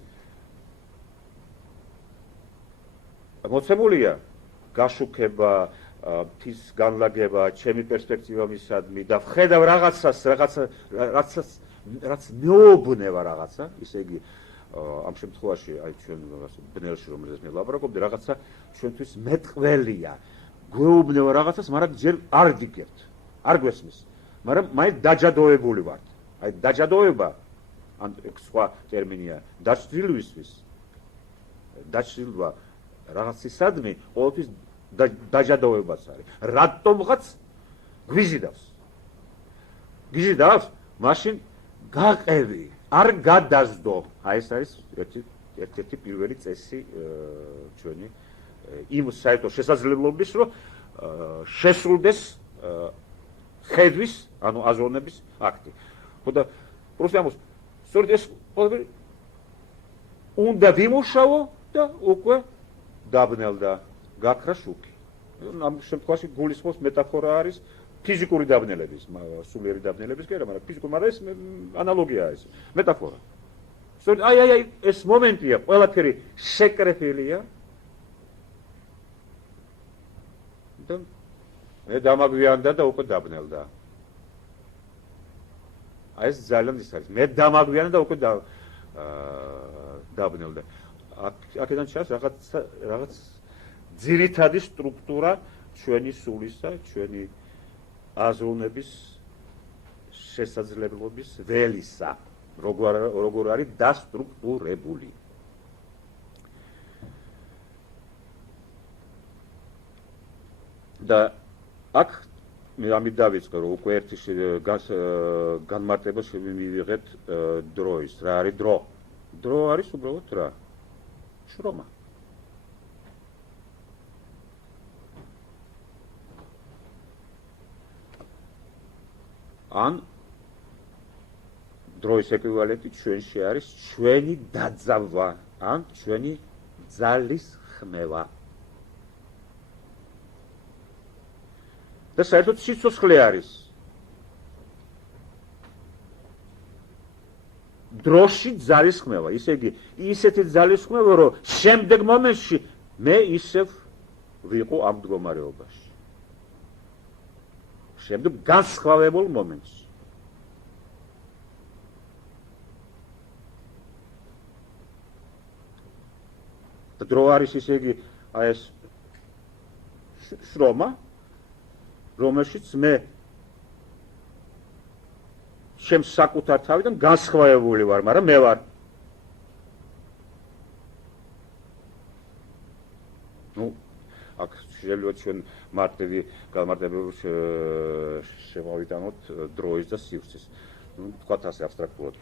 მოცემულია, გაშუქება, მთის განლაგება, ჩემი პერსპექტივა მისადმი და ვხედავ რაც მეუბნება რაღაცა, ისე იგი ამ შემთხვევაში აი ჩვენ ბნელში რომელზეც მე ვლაპარაკობდი, რაღაცა ჩვენთვის მეტყველია. გვეუბნება რაღაცას, მაგრამ ჯერ არ გიგებთ, არ გვესმის. მაგრამ მაინც დაჯადოებული ვართ. აი დაჯადოება, ან სხვა ტერმინია, დაჭრილვისთვის. დაჭრილვა რაღაცისადმი ყოველთვის დაჯადოებაც არის. რატომღაც გვიზიდავს. გიზიდავს, მაშინ გაყევი, არ გადაზდო. აი ეს არის ერთ-ერთი პირველი წესი ჩვენი იმ საერთო შესაძლებლობის, რომ შესრულდეს ხედვის, ანუ აზროვნების აქტი. ხო და პრუსტი ამბობს, სწორედ ეს ყველაფერი უნდა ვიმუშაო და უკვე დაბნელდა, გაქრა შუქი. ამ შემთხვევაში გულისხმობს მეტაფორა არის ფიზიკური დაბნელების, სულიერი დაბნელების კი არა, მაგრამ ფიზიკური, მაგრამ ეს ანალოგია ეს, მეტაფორა. სწორედ აი ეს მომენტია, ყველაფერი შეკრეფილია. მე დამაგვიანდა და უკვე დაბნელდა. აი ეს ძალიან ის არის. მე დამაგვიანდა და უკვე დაბნელდა. აქედან ჩანს რაღაც ძირითადი სტრუქტურა ჩვენი სულისა, ჩვენი აზროვნების შესაძლებლობის ველისა, როგორ არის დასტრუქტურებული. და აქ მე ამით დავიწყე, რომ უკვე ერთი განმარტება მივიღეთ დროის. რა არის დრო? დრო არის უბრალოდ რა? შრომა. ან დროის ეკვივალენტი ჩვენში არის ჩვენი დაძაბვა, ან ჩვენი ძალის ხმევა. და საერთოდ სიცოცხლე არის დროში ძალის ხმევა. ისე იგი, ისეთი ძალის ხმევა, რომ შემდეგ მომენტში მე ისევ ვიყო ამ მდგომარეობაში. შემდეგ განსხვავებულ მომენტში. და დრო არის ისე იგი, აი ეს შრომა, რომელშიც მე ჩემს საკუთარ თავიდან განსხვავებული ვარ, მაგრამ მე ვარ. აქ შეიძლება ჩვენ მარტივი განმარტებები შევავიტანოთ დროის და სივრცის. თქვათ ასე აბსტრაქტულად.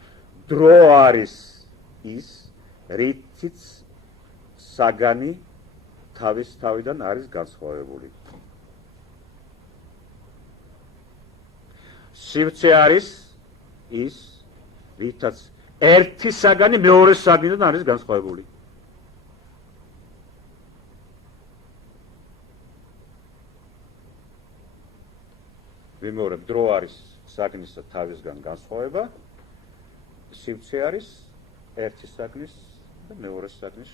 დრო არის ის, რითიც საგანი თავის თავიდან არის განსხვავებული. სივრცე არის ის, რითაც ერთი საგანი მეორე საგანიდან არის განსხვავებული. ვიმეორებ, დრო არის საგნისა თავისგან განსხვავება, სივრცე არის ერთი საგნის და მეორე საგნის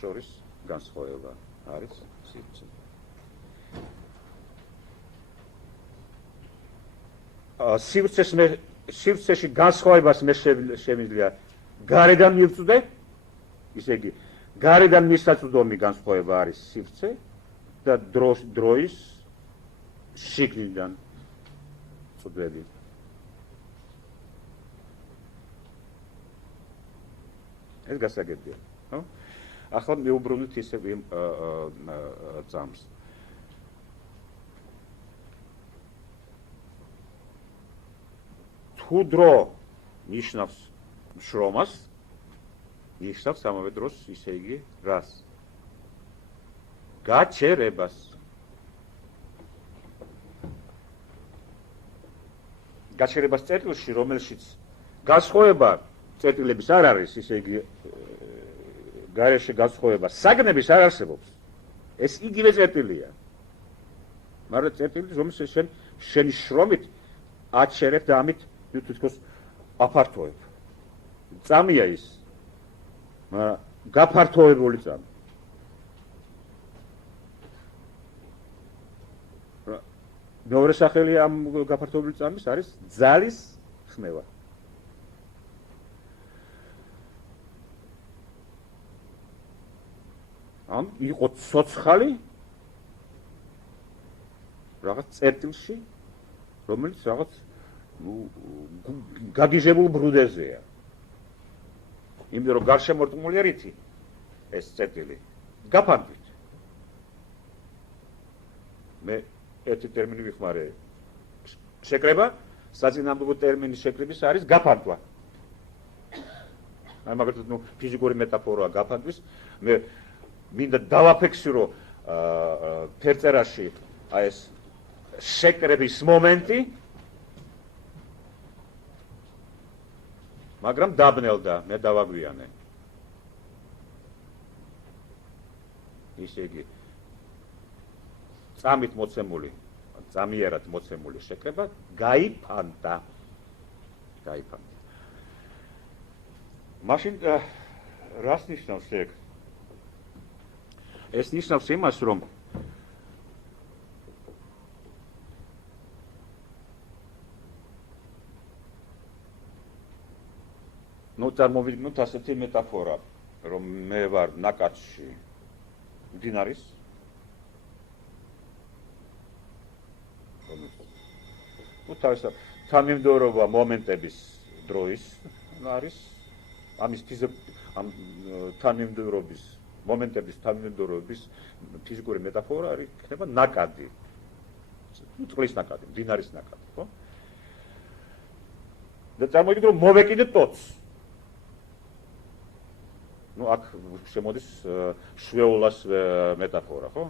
შორის განსხვავება არის სივრცე. სივრცეში განსხვავებას მე შემიძლია გარედან მივწვდე, ისე იგი, გარედან მისაწვდომი განსხვავება არის სივრცე და დროის შიგნიდან წვდები. ეს გასაგებია, ხო? ახლა მივუბრუნდით ისე წამს. თუ დრო ნიშნავს შრომას, ნიშნავს ამავე დროს ისე იგი რას? გაჩერებას. გაჩერებას წერტილში, რომელშიც განსხვავება წერტილების არ არის, ისე იგი გარეშე განსხვავება საგნების არ არსებობს. ეს იგივე წერტილია. მაგრამ წერტილი, რომელსაც შენი შრომით აჩერებ და ამით თითქოს აფართოებ. წამია ის. მაგრამ გაფართოებული წამი. მეორე სახელი ამ გაფართოებული წამის არის ძალის ხმევა. ამ იყო ცოცხალი რაღაც წერტილში, რომელიც რაღაც გაგიჟებულ ბრუდეზეა. იმიტომ რომ გარშემორტყმულია რითი ეს წერტილი? გაფანტვით. მე ერთი ტერმინი ვიხმარე. შეკრება, საწინააღმდეგო ტერმინის შეკრების არის გაფანტვა. აი მაგალითად, ფიზიკური მეტაფორაა გაფანტვის. მე მინდა დავაფიქსირო ფერწერაში აი ეს შეკრების მომენტი, მაგრამ დაბნელდა, მე დავაგვიანე. ისე იგი წამით მოცემული, წამიერად მოცემული შეკრება გაიფანტა. გაიფანტა. მაშინ რას ნიშნავს ეგ? ეს ნიშნავს იმას, რომ წარმოვიდგინოთ ასეთი მეტაფორა. რომ მე ვარ ნაკადში მდინარის ну თავისა თანმიმდევრობა მომენტების დროის არის ამის ამ თანმიმდევრობის მომენტების თანმიმდევრობის ფიზიკური მეტაფორა არის ხდება ნაკადი ну წყლის ნაკადი მდინარის ნაკადი ხო და წარმოგიდგენთ რომ მოვეკიდეთ ტოტს ну აქ შემოდის შვეულას მეტაფორა ხო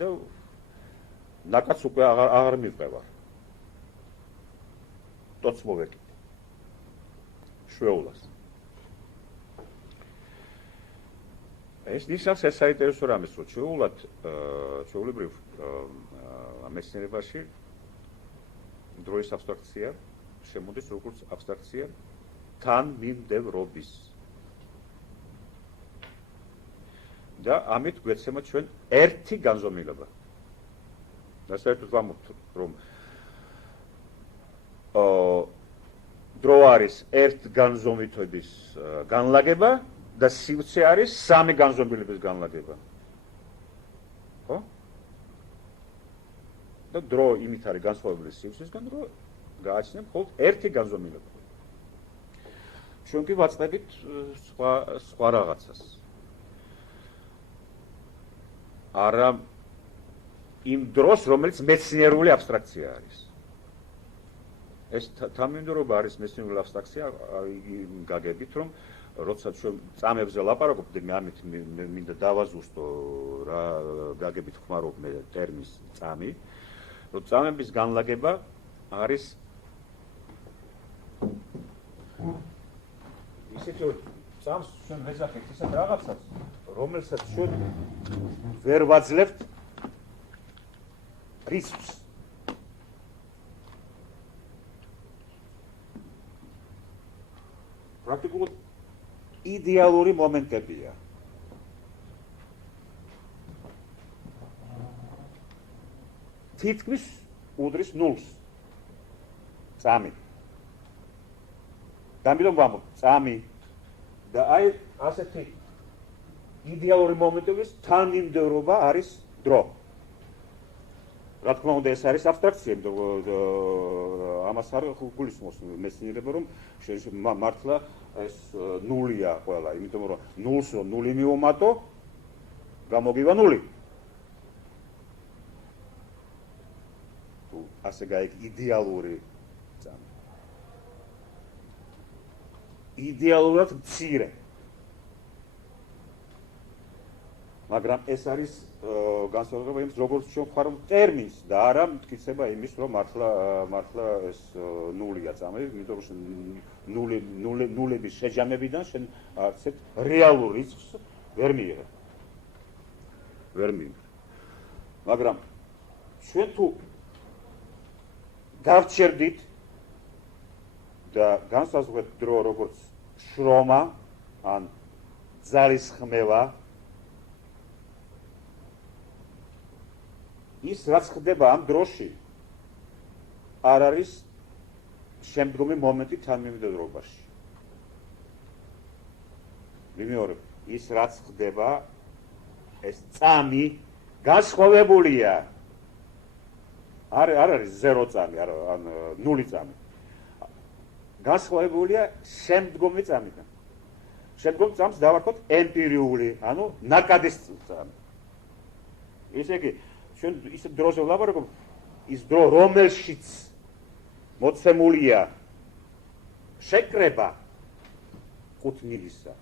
და ნაკადს უკვე აღარ მივყვება ტოტს მოვეკიდე შვეულას ეს ნიშნავს ეს საინტერესო რამეს რომ ჩვეულებრივ მეცნიერებაში დროის აბსტრაქცია შემოდის როგორც აბსტრაქცია თანმიმდევრობის და ამით გვეცემა ჩვენ ერთი განზომილება და საერთოდ ვამბობთ რომ დრო არის ერთ განზომილების განლაგება და სივრცე არის სამი განზომილების განლაგება ხო და დრო იმით არის განსხვავებული სივრცესგან რომ გააჩნია მხოლოდ ერთი განზომილება ჩვენ კი ვაწყდებით სხვა რაღაცას არა იმ დროს რომელიც მეცნიერული აბსტრაქცია არის ეს თანმიმდევრობა არის მეცნიერული აბსტრაქცია გაგებით რომ როცა ჩვენ წამებზე ლაპარაკობთ მე ამით მინდა დავაზუსტო რა გაგებით ხმარობ მე ტერმინს წამი რომ წამების განლაგება არის ისეთი რომ წამს ჩვენ ვეძახებთ ისეთ რაღაცას რომელსაც ჩვენ ვერ ვაძლევთ რისკს პრაქტიკულად იდეალური მომენტებია თითქმის უდრის ნულს წამი და ამიტომ ვამბობ წამი და აი ასეთი იდეალური მომენტების თანმიმდევრობა არის დრო რა თქმა უნდა ეს არის აბსტრაქცია ამას არ გულისხმობს მეცნიერება რომ მართლა ეს ნულია ყველა იმიტომ რომ ნულს რომ ნული მივუმატო გამოგივა ნული თუ ასე გაიგე იდეალური წამი იდეალურად მცირე მაგრამ ეს არის განსხვავება იმის როგორც ჩვენ ხარობთ ტერმინს და არა მტკიცება იმის რომ მართლა ეს ნულია წამი იმიტომ რომ ნულების შეჯამებიდან შენ არცეთ რეალურ რისკს ვერ მიიღებ მაგრამ ჩვენ თუ გავჩერდით და განსაზღვრეთ დრო როგორც შრომა ან ძალისხმევა ის რაც ხდება ამ დროში არ არის შემდგომი მომენტი თანმიმდევრობაში. მიმეორებ, ის რაც ხდება ეს წამი განსხვავებულია. არ არის 0 წამი, ან 0 წამი. განსხვავებულია შემდგომი წამიდან. შემდგომ წამს დავარქვათ ემპირიული, ანუ ნაკადის წამი. ესე იგი, ჩვენ ისეთ დროზე ვლაპარაკობთ, ის დრო რომელშიც მოცემულია შეკრება კუთვნილისა.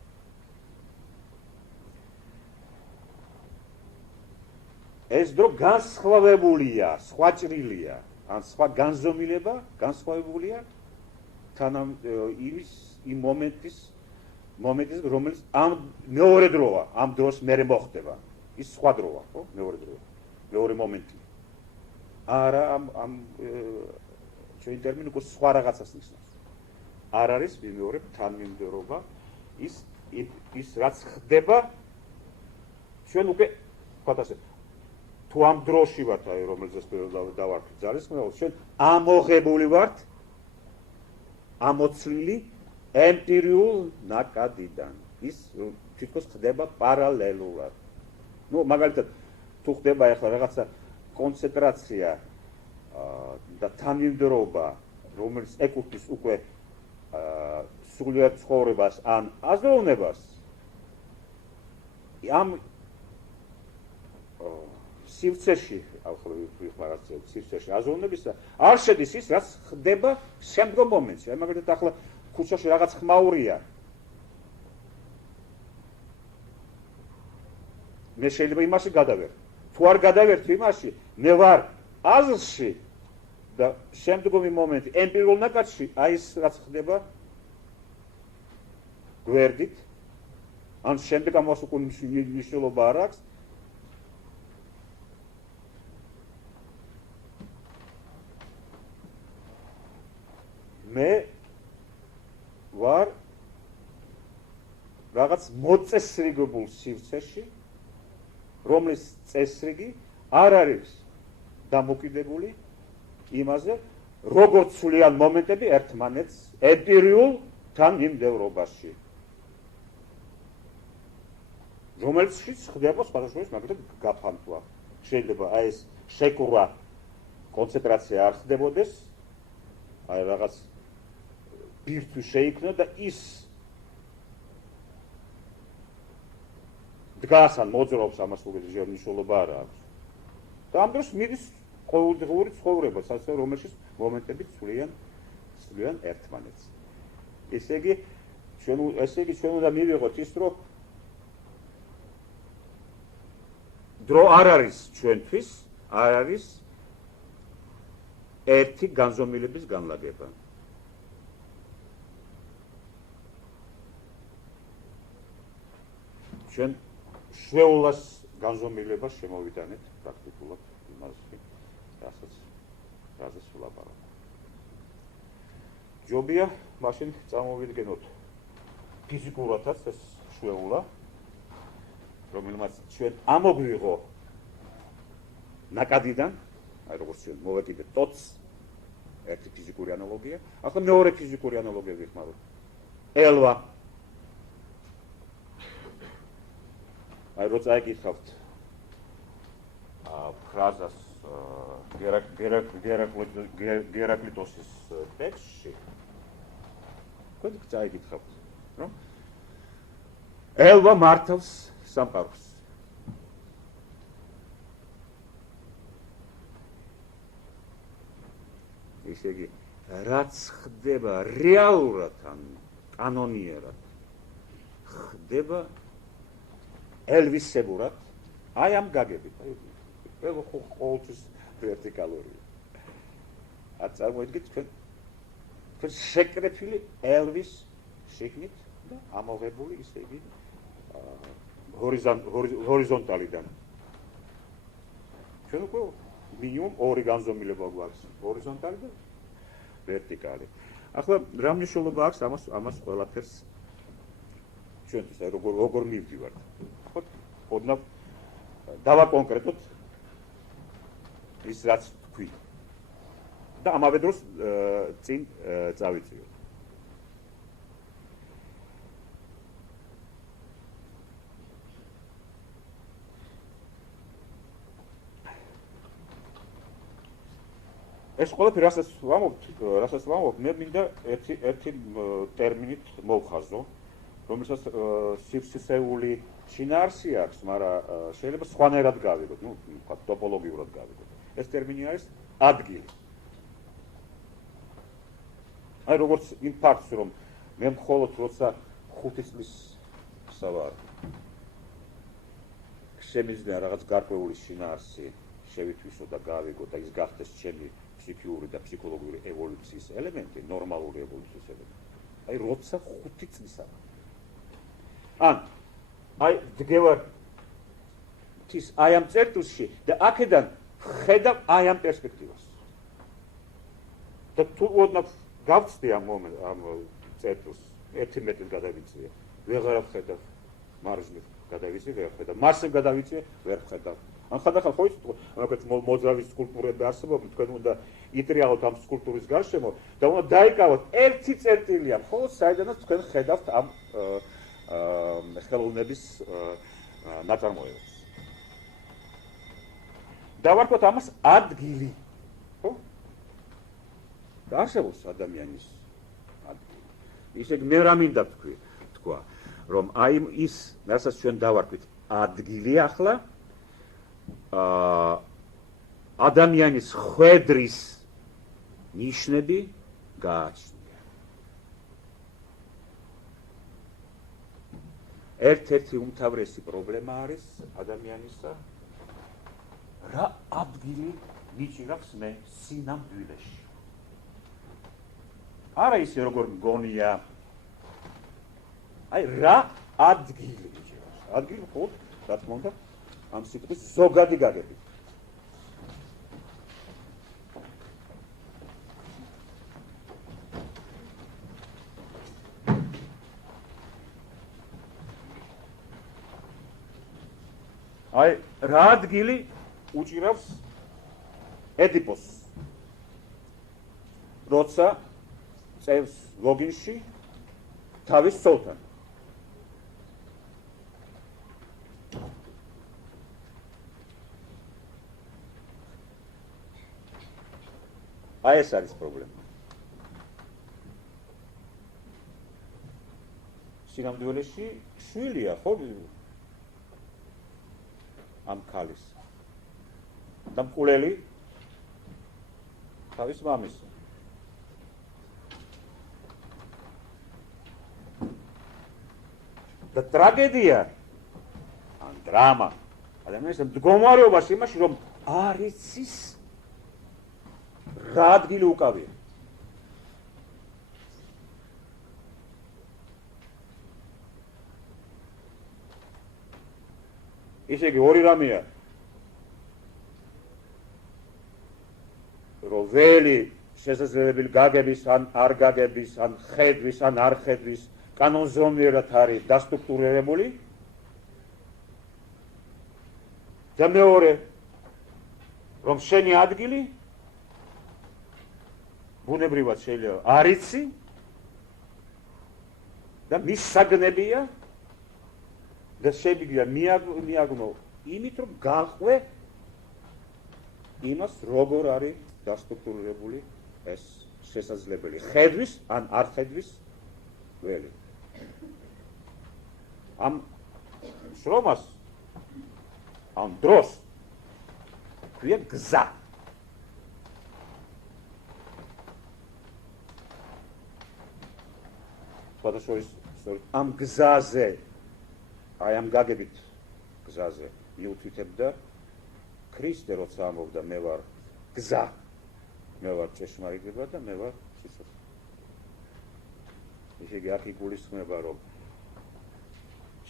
ეს დრო განსხვავებულია, სხვა ჭრილია, ან სხვა განზომილება განსხვავებულია იმ მომენტის რომელიც ამ მეორე დროა, ამ დროს მერე მოხდება. ის სხვა დროა, ხო? მეორე დროა. მეორე მომენტი. არა ამ ჩვენი ტერმინი უკვე სხვა რაღაცას ნიშნავს. არ არის მეორე თანმიმდევრობა, ის რაც ხდება ჩვენ უკვე ვთქვათ ასე თუ ამ დროში ვართ, აი რომელზეც დავარქვით ძალისხმევას, ჩვენ ამოღებული ვართ ამოცლილი ემპირიულ ნაკადიდან. ის თითქოს ხდება პარალელურად. მაგალითად, თუ ხდება ახლა რაღაცა კონცენტრაცია და თანმიმდევრობა, რომელიც ეკუთვნის უკვე სულიერ ცხოვრებას ან აზროვნებას, ამ სივრცეში, სივრცეში აზროვნებისა არ შედის ის, რაც ხდება შემდგომ მომენტში. მაგალითად, ახლა ქუჩაში რაღაც ხმაურია. მე შეიძლება იმაში გადავერ. თუ არ გადავერთ იმაში, მე ვარ აზრში და შემდგომი მომენტი ემპირიულ ნაკადში, აი ეს რაც ხდება გვერდით, ან შემდეგ ამას უკვე მნიშვნელობა არ აქვს. მე ვარ რაღაც მოწესრიგებულ სივრცეში, რომლის წესრიგი არ არის დამოკიდებული იმაზე, როგორც სულიან მომენტები ერთმანეთს ემპირიულ თანმიმდევრობაში, რომელშიც ხდება სხვადასხვა მაგალითად გაფანტვა. შეიძლება აი ეს შეკრვა კონცენტრაცია არ ხდებოდეს, აი რაღაც ბირთვი შეიქმნა და ის დგას ან მოძრაობს, ამას უგრძელი მნიშვნელობა არ აქვს. და ამ დროს მიდის ყოველდღიური ცხოვრება, რომელშიც მომენტები ცვლიან ერთმანეთს. ესე იგი, ჩვენ უნდა მივიღოთ ის, რომ დრო არ არის ჩვენთვის, არ არის ერთი განზომილების განლაგება. ჩვენ შვეულას განზომილებას შემოვიტანეთ პრაქტიკულად იმასში, რასაც ვლაპარაკობ. ჯობია მაშინ წამოვიდგენოთ ფიზიკურადაც ეს შვეულა, რომელმაც ჩვენ ამოგვიღო ნაკადიდან, აი როგორც ჩვენ მოვეკიდეთ ტოტს, ერთი ფიზიკური ანალოგია, ახლა მეორე ფიზიკური ანალოგია ვიხმაროთ. ელვა. აი როცა ეკითხავთ ფრაზას გერაკლიტოსის ტექსტში, თქვენ წაიკითხავთ, რომ ელვა მართავს სამყაროს. ესე იგი, რაც ხდება რეალურად ან კანონიერად, ხდება ელვისებურად, აი ამ გაგებით, აი ყოველთვის ვერტიკალურია. არ წარმოიდგინეთ თქვენ შეკრეფილი ელვის შიგნით და ამოღებული ისე იგი ჰორიზონტალიდან. ჩვენ უკვე მინიმუმ ორი განზომილება გვაქვს, ჰორიზონტალი და ვერტიკალი. ახლა რა მნიშვნელობა აქვს ამას ყველაფერს ჩვენთვის, აი როგორ მივდივართ. ოდნავ დავაკონკრეტოთ ის რაც თქვი და ამავე დროს წინ წავიწიოთ. ეს ყველაფერი რასაც ვამბობ, მე მინდა ერთი ტერმინით მოვხაზო, რომელსაც სივრცისეული შინაარსი აქვს, მაგრამ შეიძლება სხვანაირად გავიგოთ, ტოპოლოგიურად გავიგოთ. ეს ტერმინი არის ადგილი. აი როგორც იმ ფაქტს, რომ მე მხოლოდ როცა 5 წლის ვარ, შემიძლია რაღაც გარკვეული შინაარსი შევითვისო და გავიგო და ის გახდეს ჩემი ფსიქიური და ფსიქოლოგიური ევოლუციის ელემენტი, ნორმალური ევოლუციის ელემენტი. აი როცა 5 წლის ვარ. ან აი დგევარ ის აი ამ წერტილში და აქედან ხედავ აი ამ პერსპექტივას. და თუ ოდნავ გავწდი ამ წერტილს 1 მეტრით გადავიწია, ვეღარ ხედავ მარჯვნივ გადავიწია, ვერ ხედავ, მარსზე გადავიწია, ვერ ხედავ. ან ხანდახან ხო იცით, მაგათ მოძრავი სკულპტურები არსებობენ, თქვენ უნდა იტრიალოთ ამ სკულპტურის გარშემო და უნდა დაიკავოთ ერთი წერტილია, მხოლოდ საიდანაც თქვენ ხედავთ ამ ხელოვნების ნაწარმოებებს. დავარქვათ ამას ადგილი, ხო? და არსებობს ადამიანის ადგილი. ისე მე რა მინდა თქვა, რომ აი ის, რასაც ჩვენ დავარქვით ადგილი ახლა, ადამიანის ხვედრის ნიშნები გააჩნია. ერთ-ერთი უმთავრესი პრობლემა არის ადამიანისა, რა ადგილი მიჭირავს მე სინამდვილეში. არა ისე როგორ მგონია, აი რა ადგილი მიჭირავს. ადგილი ხო, რა თქმა უნდა, ამ სიტყვის ზოგადი გაგებით. აი რა ადგილი უჭირავს ედიპოსს, როცა წევს ლოგინში თავის ცოლთან. აი ეს არის პრობლემა. სინამდვილეში შვილია ხო ამ ქალის და მკვლელი თავის მამის. და ტრაგედია ან დრამა ადამიანის მდგომარეობაში იმაში, რომ არ იცის რა ადგილი უკავია. ისე იგი ორი რამეა, რომ ველი შესაძლებელი გაგების ან არ გაგების, ან ხედვის, ან არ ხედვის კანონზომიერად არის დასტრუქტურირებული და მეორე, რომ შენი ადგილი ბუნებრივად შეიძლება არ იცი და მისაგნებია და შეგვიძლია მიაგნო იმით, რომ გაყვე იმას, როგორ არის დასტრუქტურირებული ეს შესაძლებელი ხედვის ან არ ხედვის ველი. ამ შრომას, ამ დროს ქვია გზა. სხვადასხვა ამ გზაზე, აი ამ გაგებით გზაზე მიუთითებდა ქრისტე, როცა ამბობდა მე ვარ გზა, მე ვარ ჭეშმარიტება და მე ვარ სიცოცხლე. ისე იგი აქ იგულისხმება, რომ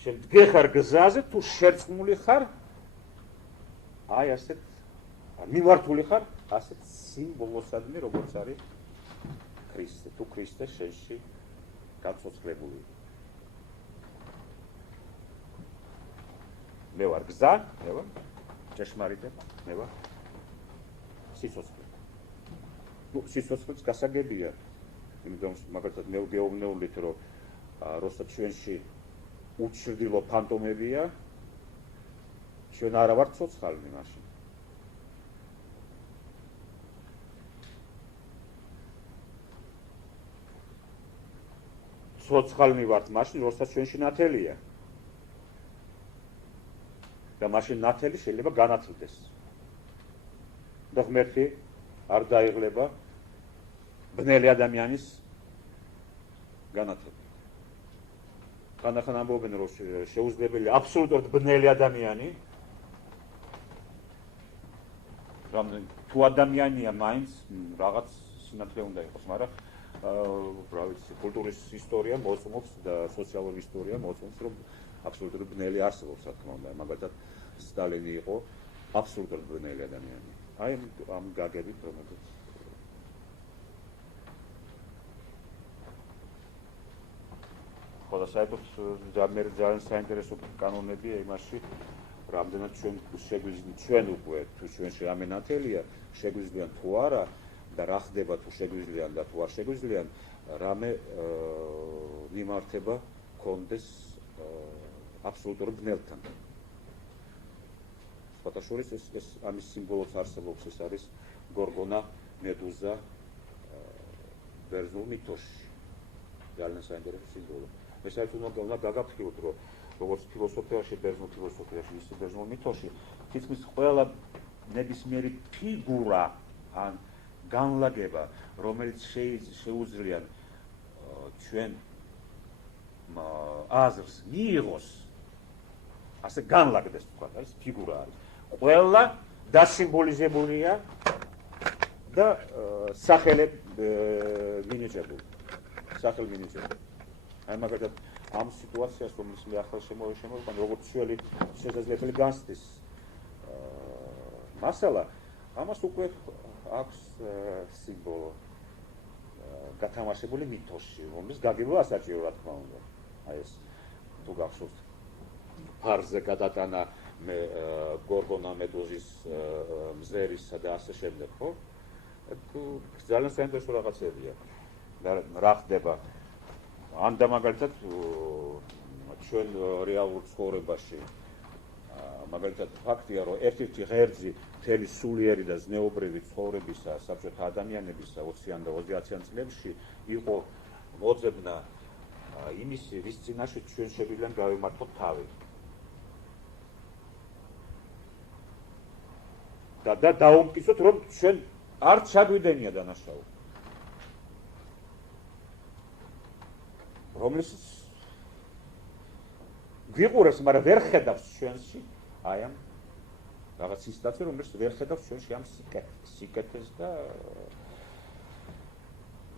შენ დგეხარ გზაზე, თუ შერწყმული ხარ, აი ასეთ მიმართული ხარ ასეთ სიმბოლოსადმი, როგორც არის ქრისტე, თუ ქრისტე შენში გაცოცხლებული. მე ვარ გზა, მე ვარ ჭეშმარიტება, მე ვარ სიცოცხლე. სიცოცხლეც გასაგებია, იმიტომ მაგალითად მე გეუბნეულით, რომ როცა ჩვენში უჩრდილო ფანტომებია, ჩვენ არა ვართ ცოცხალნი მაშინ. ცოცხალნი ვართ მაშინ, როცა ჩვენში ნათელია. და მაშინ ნათელი შეიძლება განათლდეს. და ღმერთი არ დაიღლება ბნელი ადამიანის განათლება. ხანდახან ამბობენ, რომ შეუძლებელია აბსოლუტურად ბნელი ადამიანი, რამდენი თუ ადამიანია მაინც რაღაც სინათლე უნდა იყოს, მაგრამ რა ვიცი, კულტურის ისტორია მოწმობს და სოციალური ისტორია მოწმობს, რომ აბსოლუტურად ბნელი არსებობს, რა თქმა უნდა. მაგალითად სტალინი იყო აბსოლუტურად ბნელი ადამიანი. აი ამ გაგებით, რომელიც ხოლო საერთოდ ძალიან საინტერესო კანონებია იმაში, რამდენად ჩვენ უკვე თუ ჩვენში რამე ნათელია, შეგვიძლია თუ არა და რა ხდება თუ შეგვიძლია და თუ არ შეგვიძლია რამე მიმართება კონდეს აბსოლუტურ ბნელთან. სხვათაშორის ეს ამის სიმბოლოც არსებობს, ეს არის გორგონა, მედუზა ბერძნულ მითოში. ძალიან საინტერესო სიმბოლო. ეს არის უნდა გაგაფრთხილოთ, რომ როგორც ფილოსოფიაში, ბერძნულ ფილოსოფიაში, ისე ბერძნულ მითოში, თითქმის ყველა ნებისმიერი ფიგურა ან განლაგება, რომელიც შეუძლია ჩვენ აზრს მიიღოს, ასე განლაგდეს თქვა, ეს ფიგურა არის. ყველა დასიმბოლიზებულია და სახელად მინიჭებული. აი მაგალითად ამ სიტუაციას, რომელიც მე ახლა შემოვიყვანე, როგორც ჩვენი შესაძლებელი განცდის მასალა, ამას უკვე აქვს სიმბოლო გათამაშებული მითოში, რომელიც გაგებულა ასაჭირო, რა თქმა უნდა. აი ეს თუ გახსოვთ, ფარზე გადატანა გორგონა მედუზის მზერისა და ასე შემდეგ, ხო? ძალიან საინტერესო რაღაცებია. რა ხდება? ან და მაგალითად ჩვენ რეალურ ცხოვრებაში მაგალითად ფაქტია, რომ ერთ-ერთი ღერძი მთელი სულიერი და ზნეობრივი ცხოვრებისა საბჭოთა ადამიანებისა 20-იან და 30-იან წლებში იყო მოძებნა იმისი, რის წინაშე ჩვენ შეგვიძლია გავიმართოთ თავი. და დაუმტკიცოთ, რომ ჩვენ არ ჩაგვიდენია დანაშაული. რომელსაც ვიყურებს, მაგრამ ვერ ხედავს ჩვენში აი ამ რაღაც სიტუაციას, რომელიც ვერ ხედავს ჩვენში ამ სიკეთეს და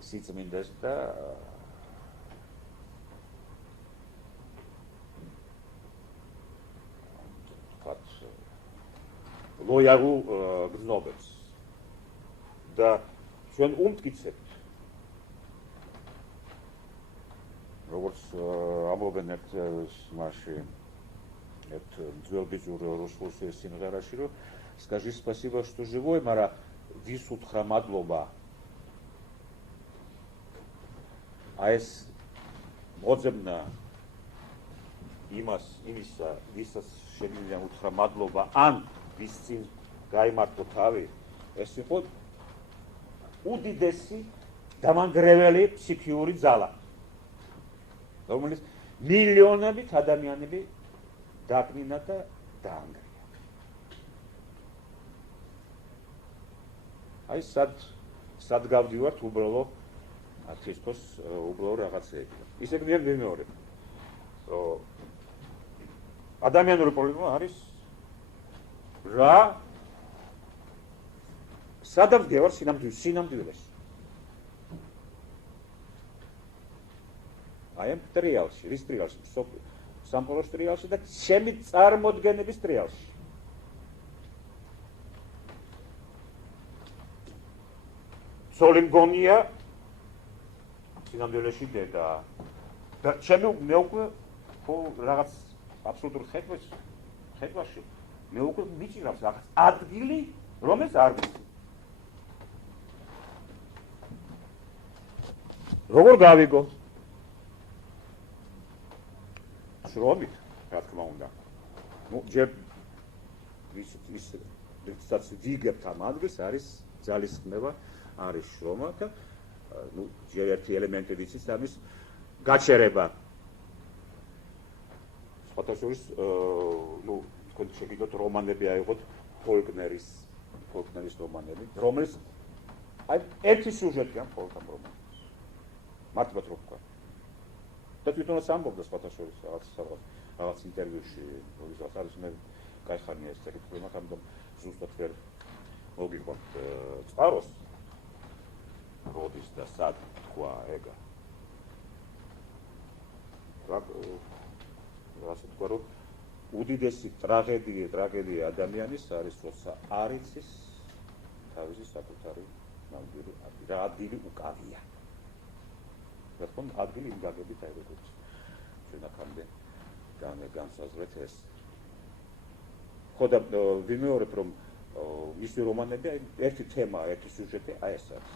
სიწმინდეს და თქვათ ლოიალურ გზნობებს და ჩვენ უმტკიცებთ, როგორც ამბობენ ერთ ძველ ბიძურ რუსულ სიმღერაში, რომ скажи спасибо, что живой, მაგრამ ვის უთხრა მადლობა. აი ეს მოძებნა იმისა, ვისაც შეგვიძლია უთხრა მადლობა, ან ვის წინ გაიმართო თავი, ეს იყო უდიდესი დამანგრეველი ფსიქიური ძალა, რომელიც მილიონობით ადამიანები დაკნინა და დაანგრია. აი სად გავდივართ უბრალოდ თითქოს უბრალოდ რაღაცეები. ისე გმეორებ, რომ ადამიანური პრობლემა არის რა სადაც გევარ სინამდვილეში. აი ამ ტრიალში, რის ტრიალში, სამყაროს ტრიალში და ჩემი წარმოდგენების ტრიალში. ცოლი მგონია სინამდვილეში დედა და მე უკვე რაღაც აბსოლუტურ ხედვაში მე უკვე მიჭირავს რაღაც ადგილი, რომელიც არ ვიცი. როგორ გავიგო? შრომით, რა თქმა უნდა. ჯერ ვისაც ვიგებთ ამ ადგილს, არის ძალისხმევა, არის შრომა და ჯერ ერთი ელემენტი ვიცით ამის გაჩერება. სხვათაშორის, თქვენ შეგიძლიათ რომანები აიღოთ ფოლკნერის რომანები, რომელიც აი ერთი სიუჟეტი ამ ყოველ რომანს. მართლაც რო ვთქვა. და თვითონაც ამბობდა სხვათაშორის რაღაც ინტერვიუში, როდესაც არის მე кайხანია ეს საკითხი, მაგრამ ზუსტად ვერ მოგიყვანთ წყაროს როდის და სად თქვა ეგა. ასე თქვა, რომ უდიდესი ტრაგედია ადამიანის არის, როცა არ იცის თავისი საკუთარი ნამდვილი ადგილი. რა ადგილი უკავია. რა თქმა უნდა, ადგილი იმ გაგებით აი როგორც ჩვენ აქამდე განსაზღვრეთ ეს. ხო და ვიმეორებ რომ ის რომანები ერთი თემა, ერთი სიუჟეტი აი ეს არის.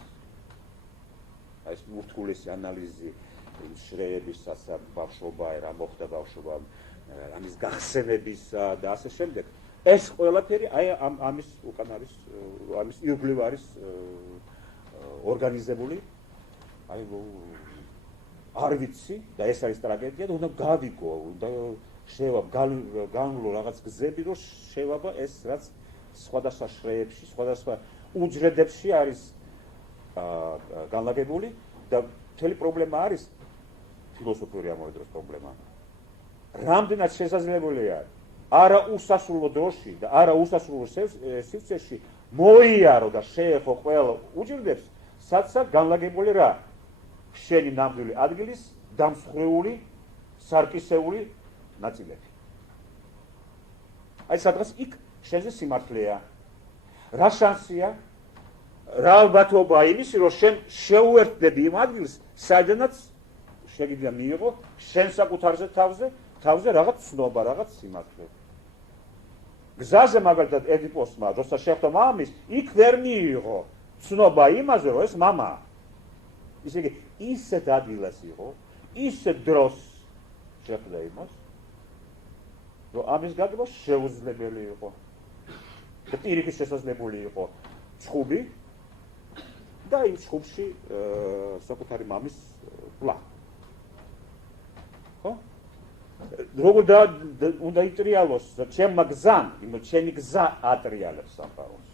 აი ეს ურთულესი ანალიზი შრეებისაც ბავშვობა, რა მოხდა ბავშვობამ, ამის გახსენებისა და ასე შემდეგ. ეს ყველაფერი აი ამის უკან არის, ამის ირგვლივ არის ორგანიზებული. აი არ ვიცი და ეს არის ტრაგედია და უნდა გავიგო, უნდა შევაბ განვლო რაღაც გზები, რომ შევაბა ეს რაც სხვადასხვა შრეებში, სხვადასხვა უჯრედებში არის განლაგებული და მთელი პრობლემა არის ფილოსოფიური ამავე დროს პრობლემა. რამდენად შესაძლებელია არა უსასრულო დროში და არა უსასრულო სივრცეში მოიარო და შეეხო ყველა უჯრედებს, სადაც განლაგებული რა? შენი ნამდვილი ადგილის დამსხვრეული, სარკისეული ნაწილები. აი სადღაც იქ შენზე სიმართლეა. რა შანსია? რა ალბათობაა იმისი, რომ შენ შეუერთდები იმ ადგილს, სადაც შეგიძლია მიიღო შენ საკუთარზე თავზე რაღაც ცნობა, რაღაც სიმართლე. გზაზე მაგალითად ედიპოსმა, როცა შეხვდა მამის, იქ ვერ მიიღო ცნობა იმაზე, რომ ეს მამაა. ისე იგი ისეთ ადგილას იყო, ისეთ დროს შეხვდა იმას, რომ ამის გაგება შეუძლებელი იყო. და პირიქით შესაძლებელი იყო ჩხუბი და იმ ჩხუბში საკუთარი მამის პლა. ხო? როგორ უნდა იტრიალოს ჩემმა გზამ, ჩემი გზა ატრიალებს სამყაროს.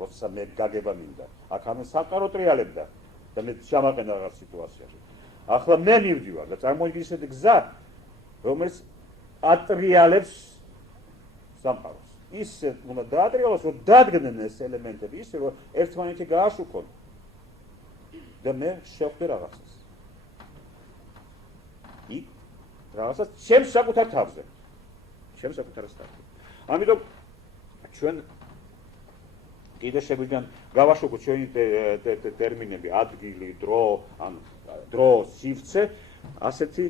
როცა მე გაგება მინდა, აქ ამ სამყარო ტრიალებდა და მე ჩამაყენა რაღაც სიტუაციაში. ახლა მე მივდივარ და წარმოიდგინე ისეთი გზა, რომელიც ატრიალებს სამყაროს. ისე უნდა დაატრიალოს, რომ დადგნენ ეს ელემენტები, ისე რომ ერთმანეთი გააშუქონ და მე შევხვდი რაღაცას. იქ რაღაცას ჩემს საკუთარ თავზე. ჩემს საკუთარ თავზე. ამიტომ ჩვენ კიდე შეგვიძლია გავაშუქოთ ჩვენი ტერმინები ადგილი, დრო, ან დრო, სივრცე, ასეთი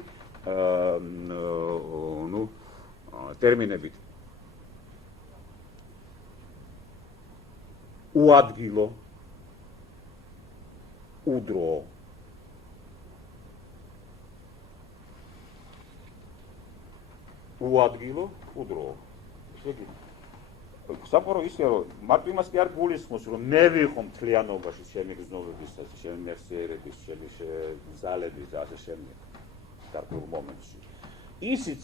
ტერმინებით. უადგილო, უდრო, უადგილო, უდრო. ესე იგი სამყარო ისე რომ მარტო იმას კი არ გულისხმობს, რომ მე ვიყო მთლიანობაში ჩემი გრძნობებისაც, ჩემი მეხსიერების, ჩემი ძალების და ასე შემდეგ დარგულ მომენტში. ისიც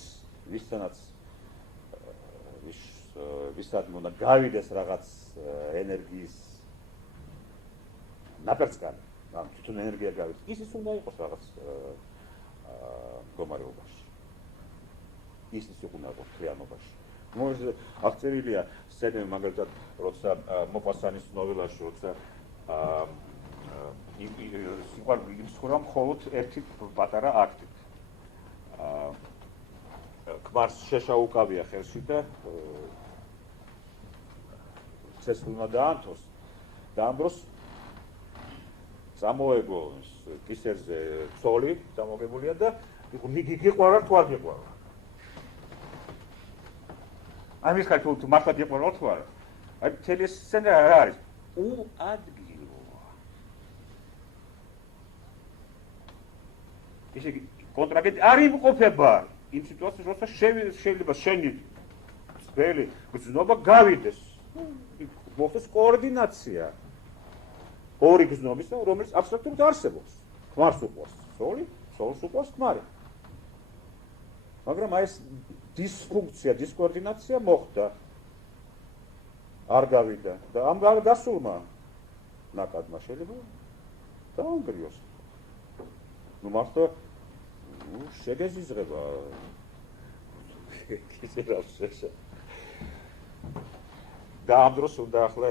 ვისაც უნდა გავიდეს რაღაც ენერგიის ნაპერწკალი, ან თვითონ ენერგია გავიდეს, ისიც უნდა იყოს რაღაც მდგომარეობაში. ისიც უნდა იყოს მთლიანობაში. აღწერილია სცენები მაგალითად, როცა მოპასანის ნოველაში, როცა იმსხურა მხოლოდ ერთი პატარა აქტით. ქმარს შეშაუკავია ხელში და ცეცხლმა დაანთოს და ამ დროს წამოეგო კისერზე ცოლი წამოგებულია და გიყვარა თუ არ გიყვარა. ამის ხარ თუ მართლა გიყვარა თუ არა. აი მთელი ეს სცენა რა არის? უადგილოა. ისე კონტრაგენტი არ იმყოფება იმ სიტუაციაში, როცა შეიძლება შენი ძველი გზნობა გავიდეს. მოხდეს კოორდინაცია ორი გზნობისა, რომელიც აბსოლუტურად არსებობს. ქმარს უყვარს ცოლი, ცოლს უყვარს ქმარი. მაგრამ აი ეს დისფუნქცია, დისკოორდინაცია მოხდა. არ გავიდა და ამ გასულმა ნაკადმა შეიძლება დაანგრიოს. ნუ მართლა შეგეზიზღება კიცერავს შეშა. და ამ დროს უნდა ახლა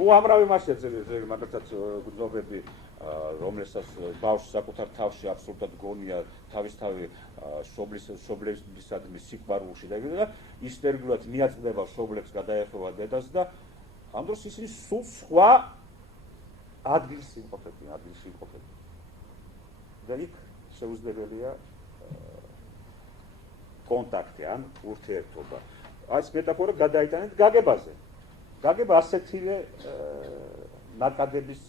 უამრავი მასშტაბი ძეგლი მაგალითად გრძნობები რომელსაც ბავშვს საკუთარ თავში აბსოლუტურად გონია თავისთავი შობლებისადმი სიყვარულში და ისტერგულად მიაწვდება შობლებს გადაეხება დედას და ამ დროს ისინი სულ სხვა ადგილს იმყოფებიან და იქ შეუძლებელია კონტაქტი ან ურთიერთობა. აი ეს მეტაფორა გადაიტანეთ გაგებაზე. გაგება ასეთივე ნაკადების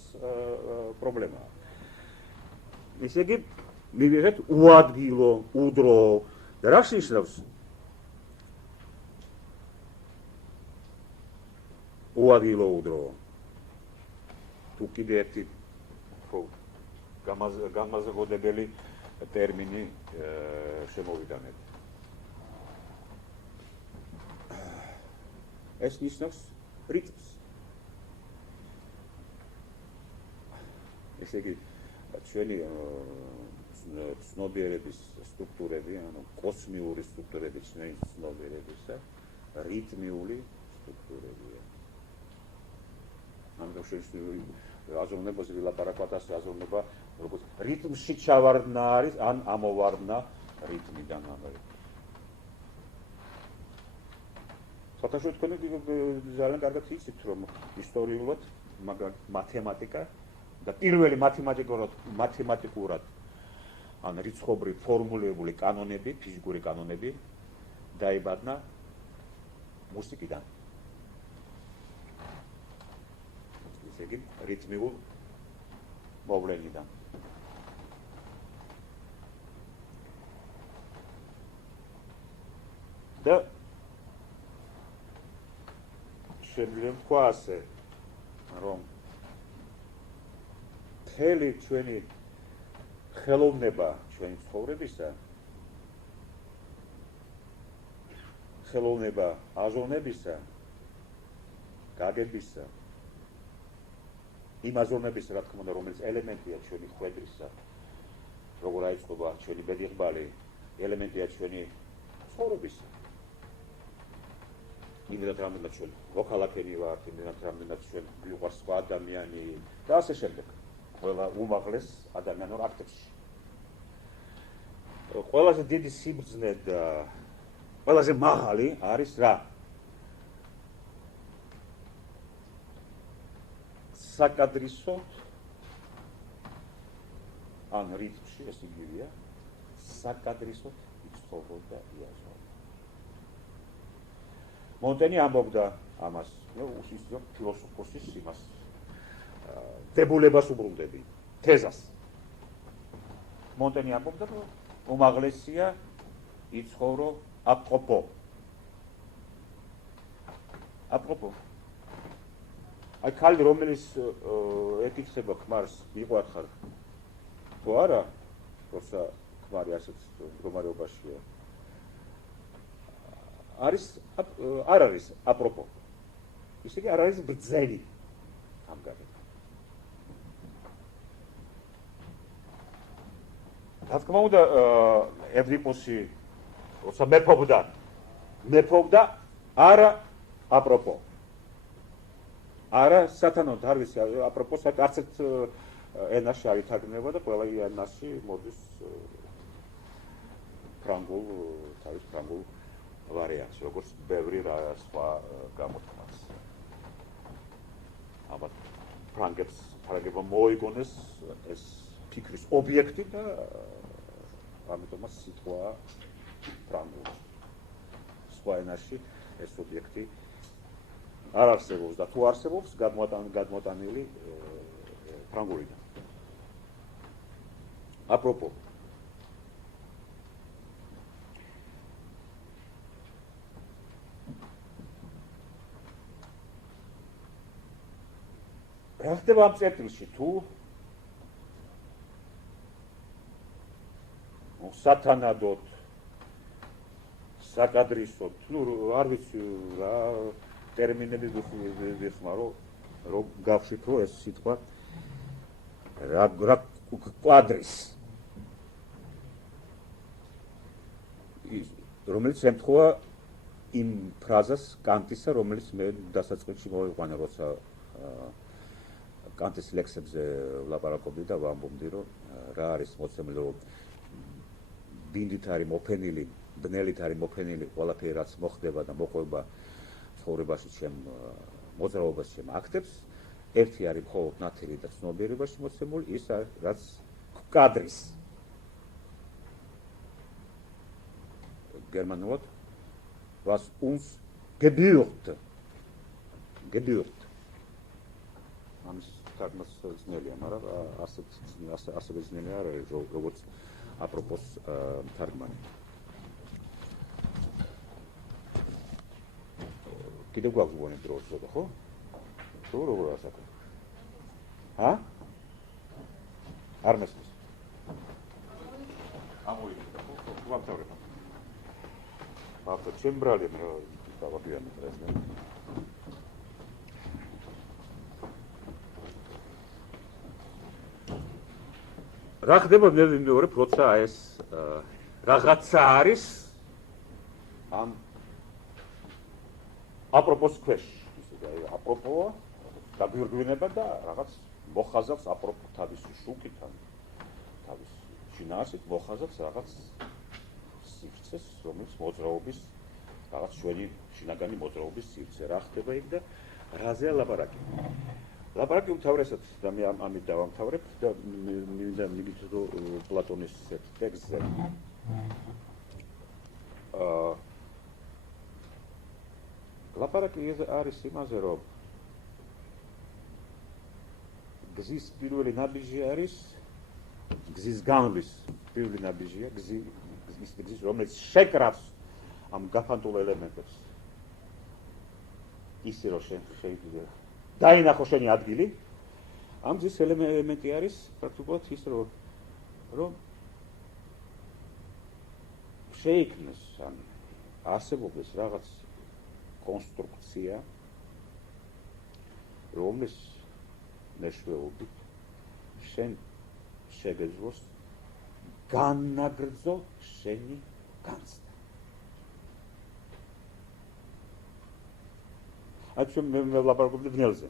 პრობლემაა. ესე იგი მივიღეთ უადგილო, უდროო და რა შენიშნავს უადგილო, უდროო? თუ კიდე ერთი გამაზრდებელი ტერმინი შემოვიტანეთ. ეს ნიშნავს რიტმს. ესე იგი ჩვენი ცნობიერების სტრუქტურები, ანუ კოსმიური სტრუქტურები ჩვენი ცნობიერებისა რიტმიული სტრუქტურებია. ამიტომ შეიძლება აზროვნებაზე ვილაპარაკოთ, ასე აზროვნება როგორც რიტმში ჩავარდნა არის, ან ამოვარდნა რიტმიდან ამერი. საერთოდ თქვენ ძალიან კარგად იცით, რომ ისტორიულად მათემატიკა და პირველი მათემატიკურად ან რიცხობრივ ფორმულირებული კანონები, ფიზიკური კანონები დაიბადა მუსიკიდან. ესე იგი, რიტმიულ მოვლენიდან. და შემიძლია თქვა ასე, რომ მთელი ჩვენი ხელოვნება ჩვენი ცხოვრებისა, ხელოვნება აზროვნებისა, გაგებისა, იმ აზროვნებისა, რა თქმა უნდა, რომელიც ელემენტია ჩვენი ხვედრისა, როგორ აიწყობა ჩვენი ბედიღბალი, ელემენტია ჩვენი ცხოვრებისა. იმედად რამდენად ჩვენ მოქალაქენი ვართ, იმედად რამდენად ჩვენ გვიყვარს სხვა ადამიანი და ასე შემდეგ. ყველა უმაღლეს ადამიანურ აქტებში. ყველაზე დიდი სიბრძნე და ყველაზე მაღალი არის რა? საკადრისო ან რიტმში ეს იგივეა, საკადრისო იცხოვრა იაზო. მონტენი ამბობდა ამას, უსისწრო ფილოსოფოსის იმას დებულებას უბრუნდები, თეზას. მონტენი ამბობდა, რომ უმაღლესია იცხოვრო აპროპო. აპროპო. აი ქალი რომელიც ეკითხება ქმარს, მიყვართ ხარ თუ არა, როცა ქმარი ასეთ მდგომარეობაშია. არ არის აპროპო. ისე კი არ არის ბრძენი ამ გარეთ. რა თქმა უნდა, ევრიპოსი როცა მეფობდა არა აპროპო. არა სათანადოდ არ ვიცი აპროპოს არც ერთ ენაში არ ითარგმნება და ყველა ენაში მოდის ფრანგულ ვარიანტს, როგორც ბევრი სხვა გამოთქმაც. ალბათ ფრანგებმა მოიგონეს ეს ფიქრის ობიექტი და ამიტომაც სიტყვა ფრანგულ. სხვა ენაში ეს ობიექტი არ არსებობს და თუ არსებობს გადმოტანილი ფრანგულიდან. აპროპო. რა ხდება ამ წერტილში თუ სათანადოდ საკადრისოდ, არ ვიცი რა ტერმინები ვიხმარო, რომ გავშიფრო ეს სიტყვა რა კვადრის რომელიც ემთხვევა იმ ფრაზას კანტისა, რომელიც მე დასაწყისში მოვიყვანა, როცა კანტის ლექსებზე ვლაპარაკობდი და ვამბობდი, რომ რა არის მოცემულო დინდით არის მოფენილი, ბნელით არის მოფენილი ყველაფერი, რაც მოხდება და მოყვება ცხოვრებაში ჩემ მოძრაობაში ჩემ აქტებს, ერთი არის მხოლოდ ნათელი და ცნობიერებაში მოცემული, ის რაც კადრის. გერმანულად was uns gebührt. ამის თარგმანს ძნელია, მაგრამ ასე ძნელი არ არის, როგორც აპროპოს თარგმანი. კიდევ გვაქვს გონი დრო ცოტა, ხო? თუ როგორ ასაკო? არ მესმის. ამოიგდა, ხო? ვამთავრებ. აბა, ჩემ ბრალი მე დავაბიან ეს ნე. რა ხდება მეორე როცა ეს რაღაცა არის ამ აპროპოს ქვეშ, ისე აპროპოა დაგვირგვინება და რაღაც მოხაზავს აპროპო თავის შუქიდან, თავის შინაარსით მოხაზავს რაღაც სივრცეს, რომელიც მოძრაობის რაღაც შვედი შინაგანი მოძრაობის სივრცე. რა ხდება იქ და რაზეა ლაპარაკი? ლაპარაკი უმთავრესად და მე ამით დავამთავრებ და მინდა მიგიწოდო პლატონის ტექსტზე. ლაპარაკი არის იმაზე, რომ გზის პირველი ნაბიჯი არის გზის განვლის პირველი ნაბიჯია გზის რომელიც შეკრავს ამ გაფანტულ ელემენტებს ისე რომ შეიძლება დაინახო შენი ადგილი ამ გზის ელემენტი არის პრაქტიკულად ის რომ შეიქმნეს ან არსებობდეს რაღაც კონსტრუქცია რომლის მეშვეობით შენ შეგეძლოს განაგრძო შენი განცდა. აჩვენ მე ვლაპარაკობდი ბნელზე.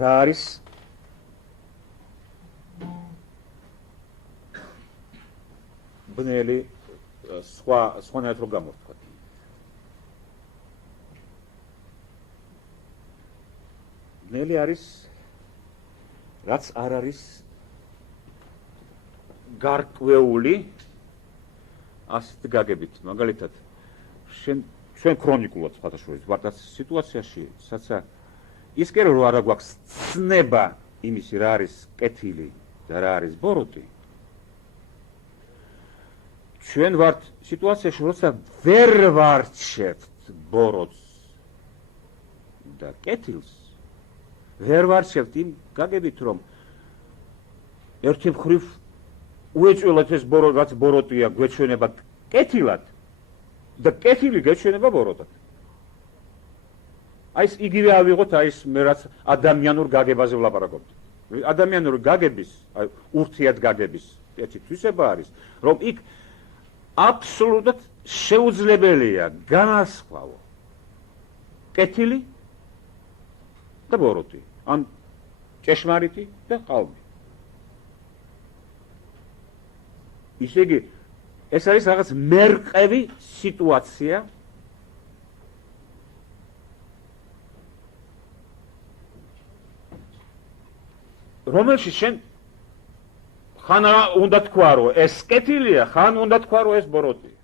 რა არის ბნელი სხვანაირად რომ გამოვთქვა. ბნელი არის რაც არ არის გარკვეული ასეთ გაგებით, მაგალითად ჩვენ ქრონიკულად სხვადასხვა ვართ სიტუაციაში, სადაც ისკენ რომ არა გვაქვს ცნება იმისი რა არის კეთილი და რა არის ბოროტი. ჩვენ ვართ სიტუაციაში, როცა ვერ ვარჩევთ ბოროტს და კეთილს. ვერ ვარჩევთ იმ გაგებით, რომ ერთი მხრივ უეჭველად ეს რაც ბოროტია გვეჩვენება კეთილად და კეთილი გვეჩვენება ბოროტად. აი ეს იგივე ავიღოთ, აი ეს მე რაც ადამიანურ გაგებაზე ვლაპარაკობდი. ადამიანური გაგების, აი ურთიერთ გაგების ერთი თვისება არის, რომ იქ აბსოლუტურად შეუძლებელია განასხვავო კეთილი და ბოროტი. ან ჭეშმარიტი და ყალბი. ისე იგი ეს არის რაღაც მერყევი სიტუაცია რომელშიც შენ ხან უნდა თქვა რომ ეს კეთილია, ხან უნდა თქვა რომ ეს ბოროტია.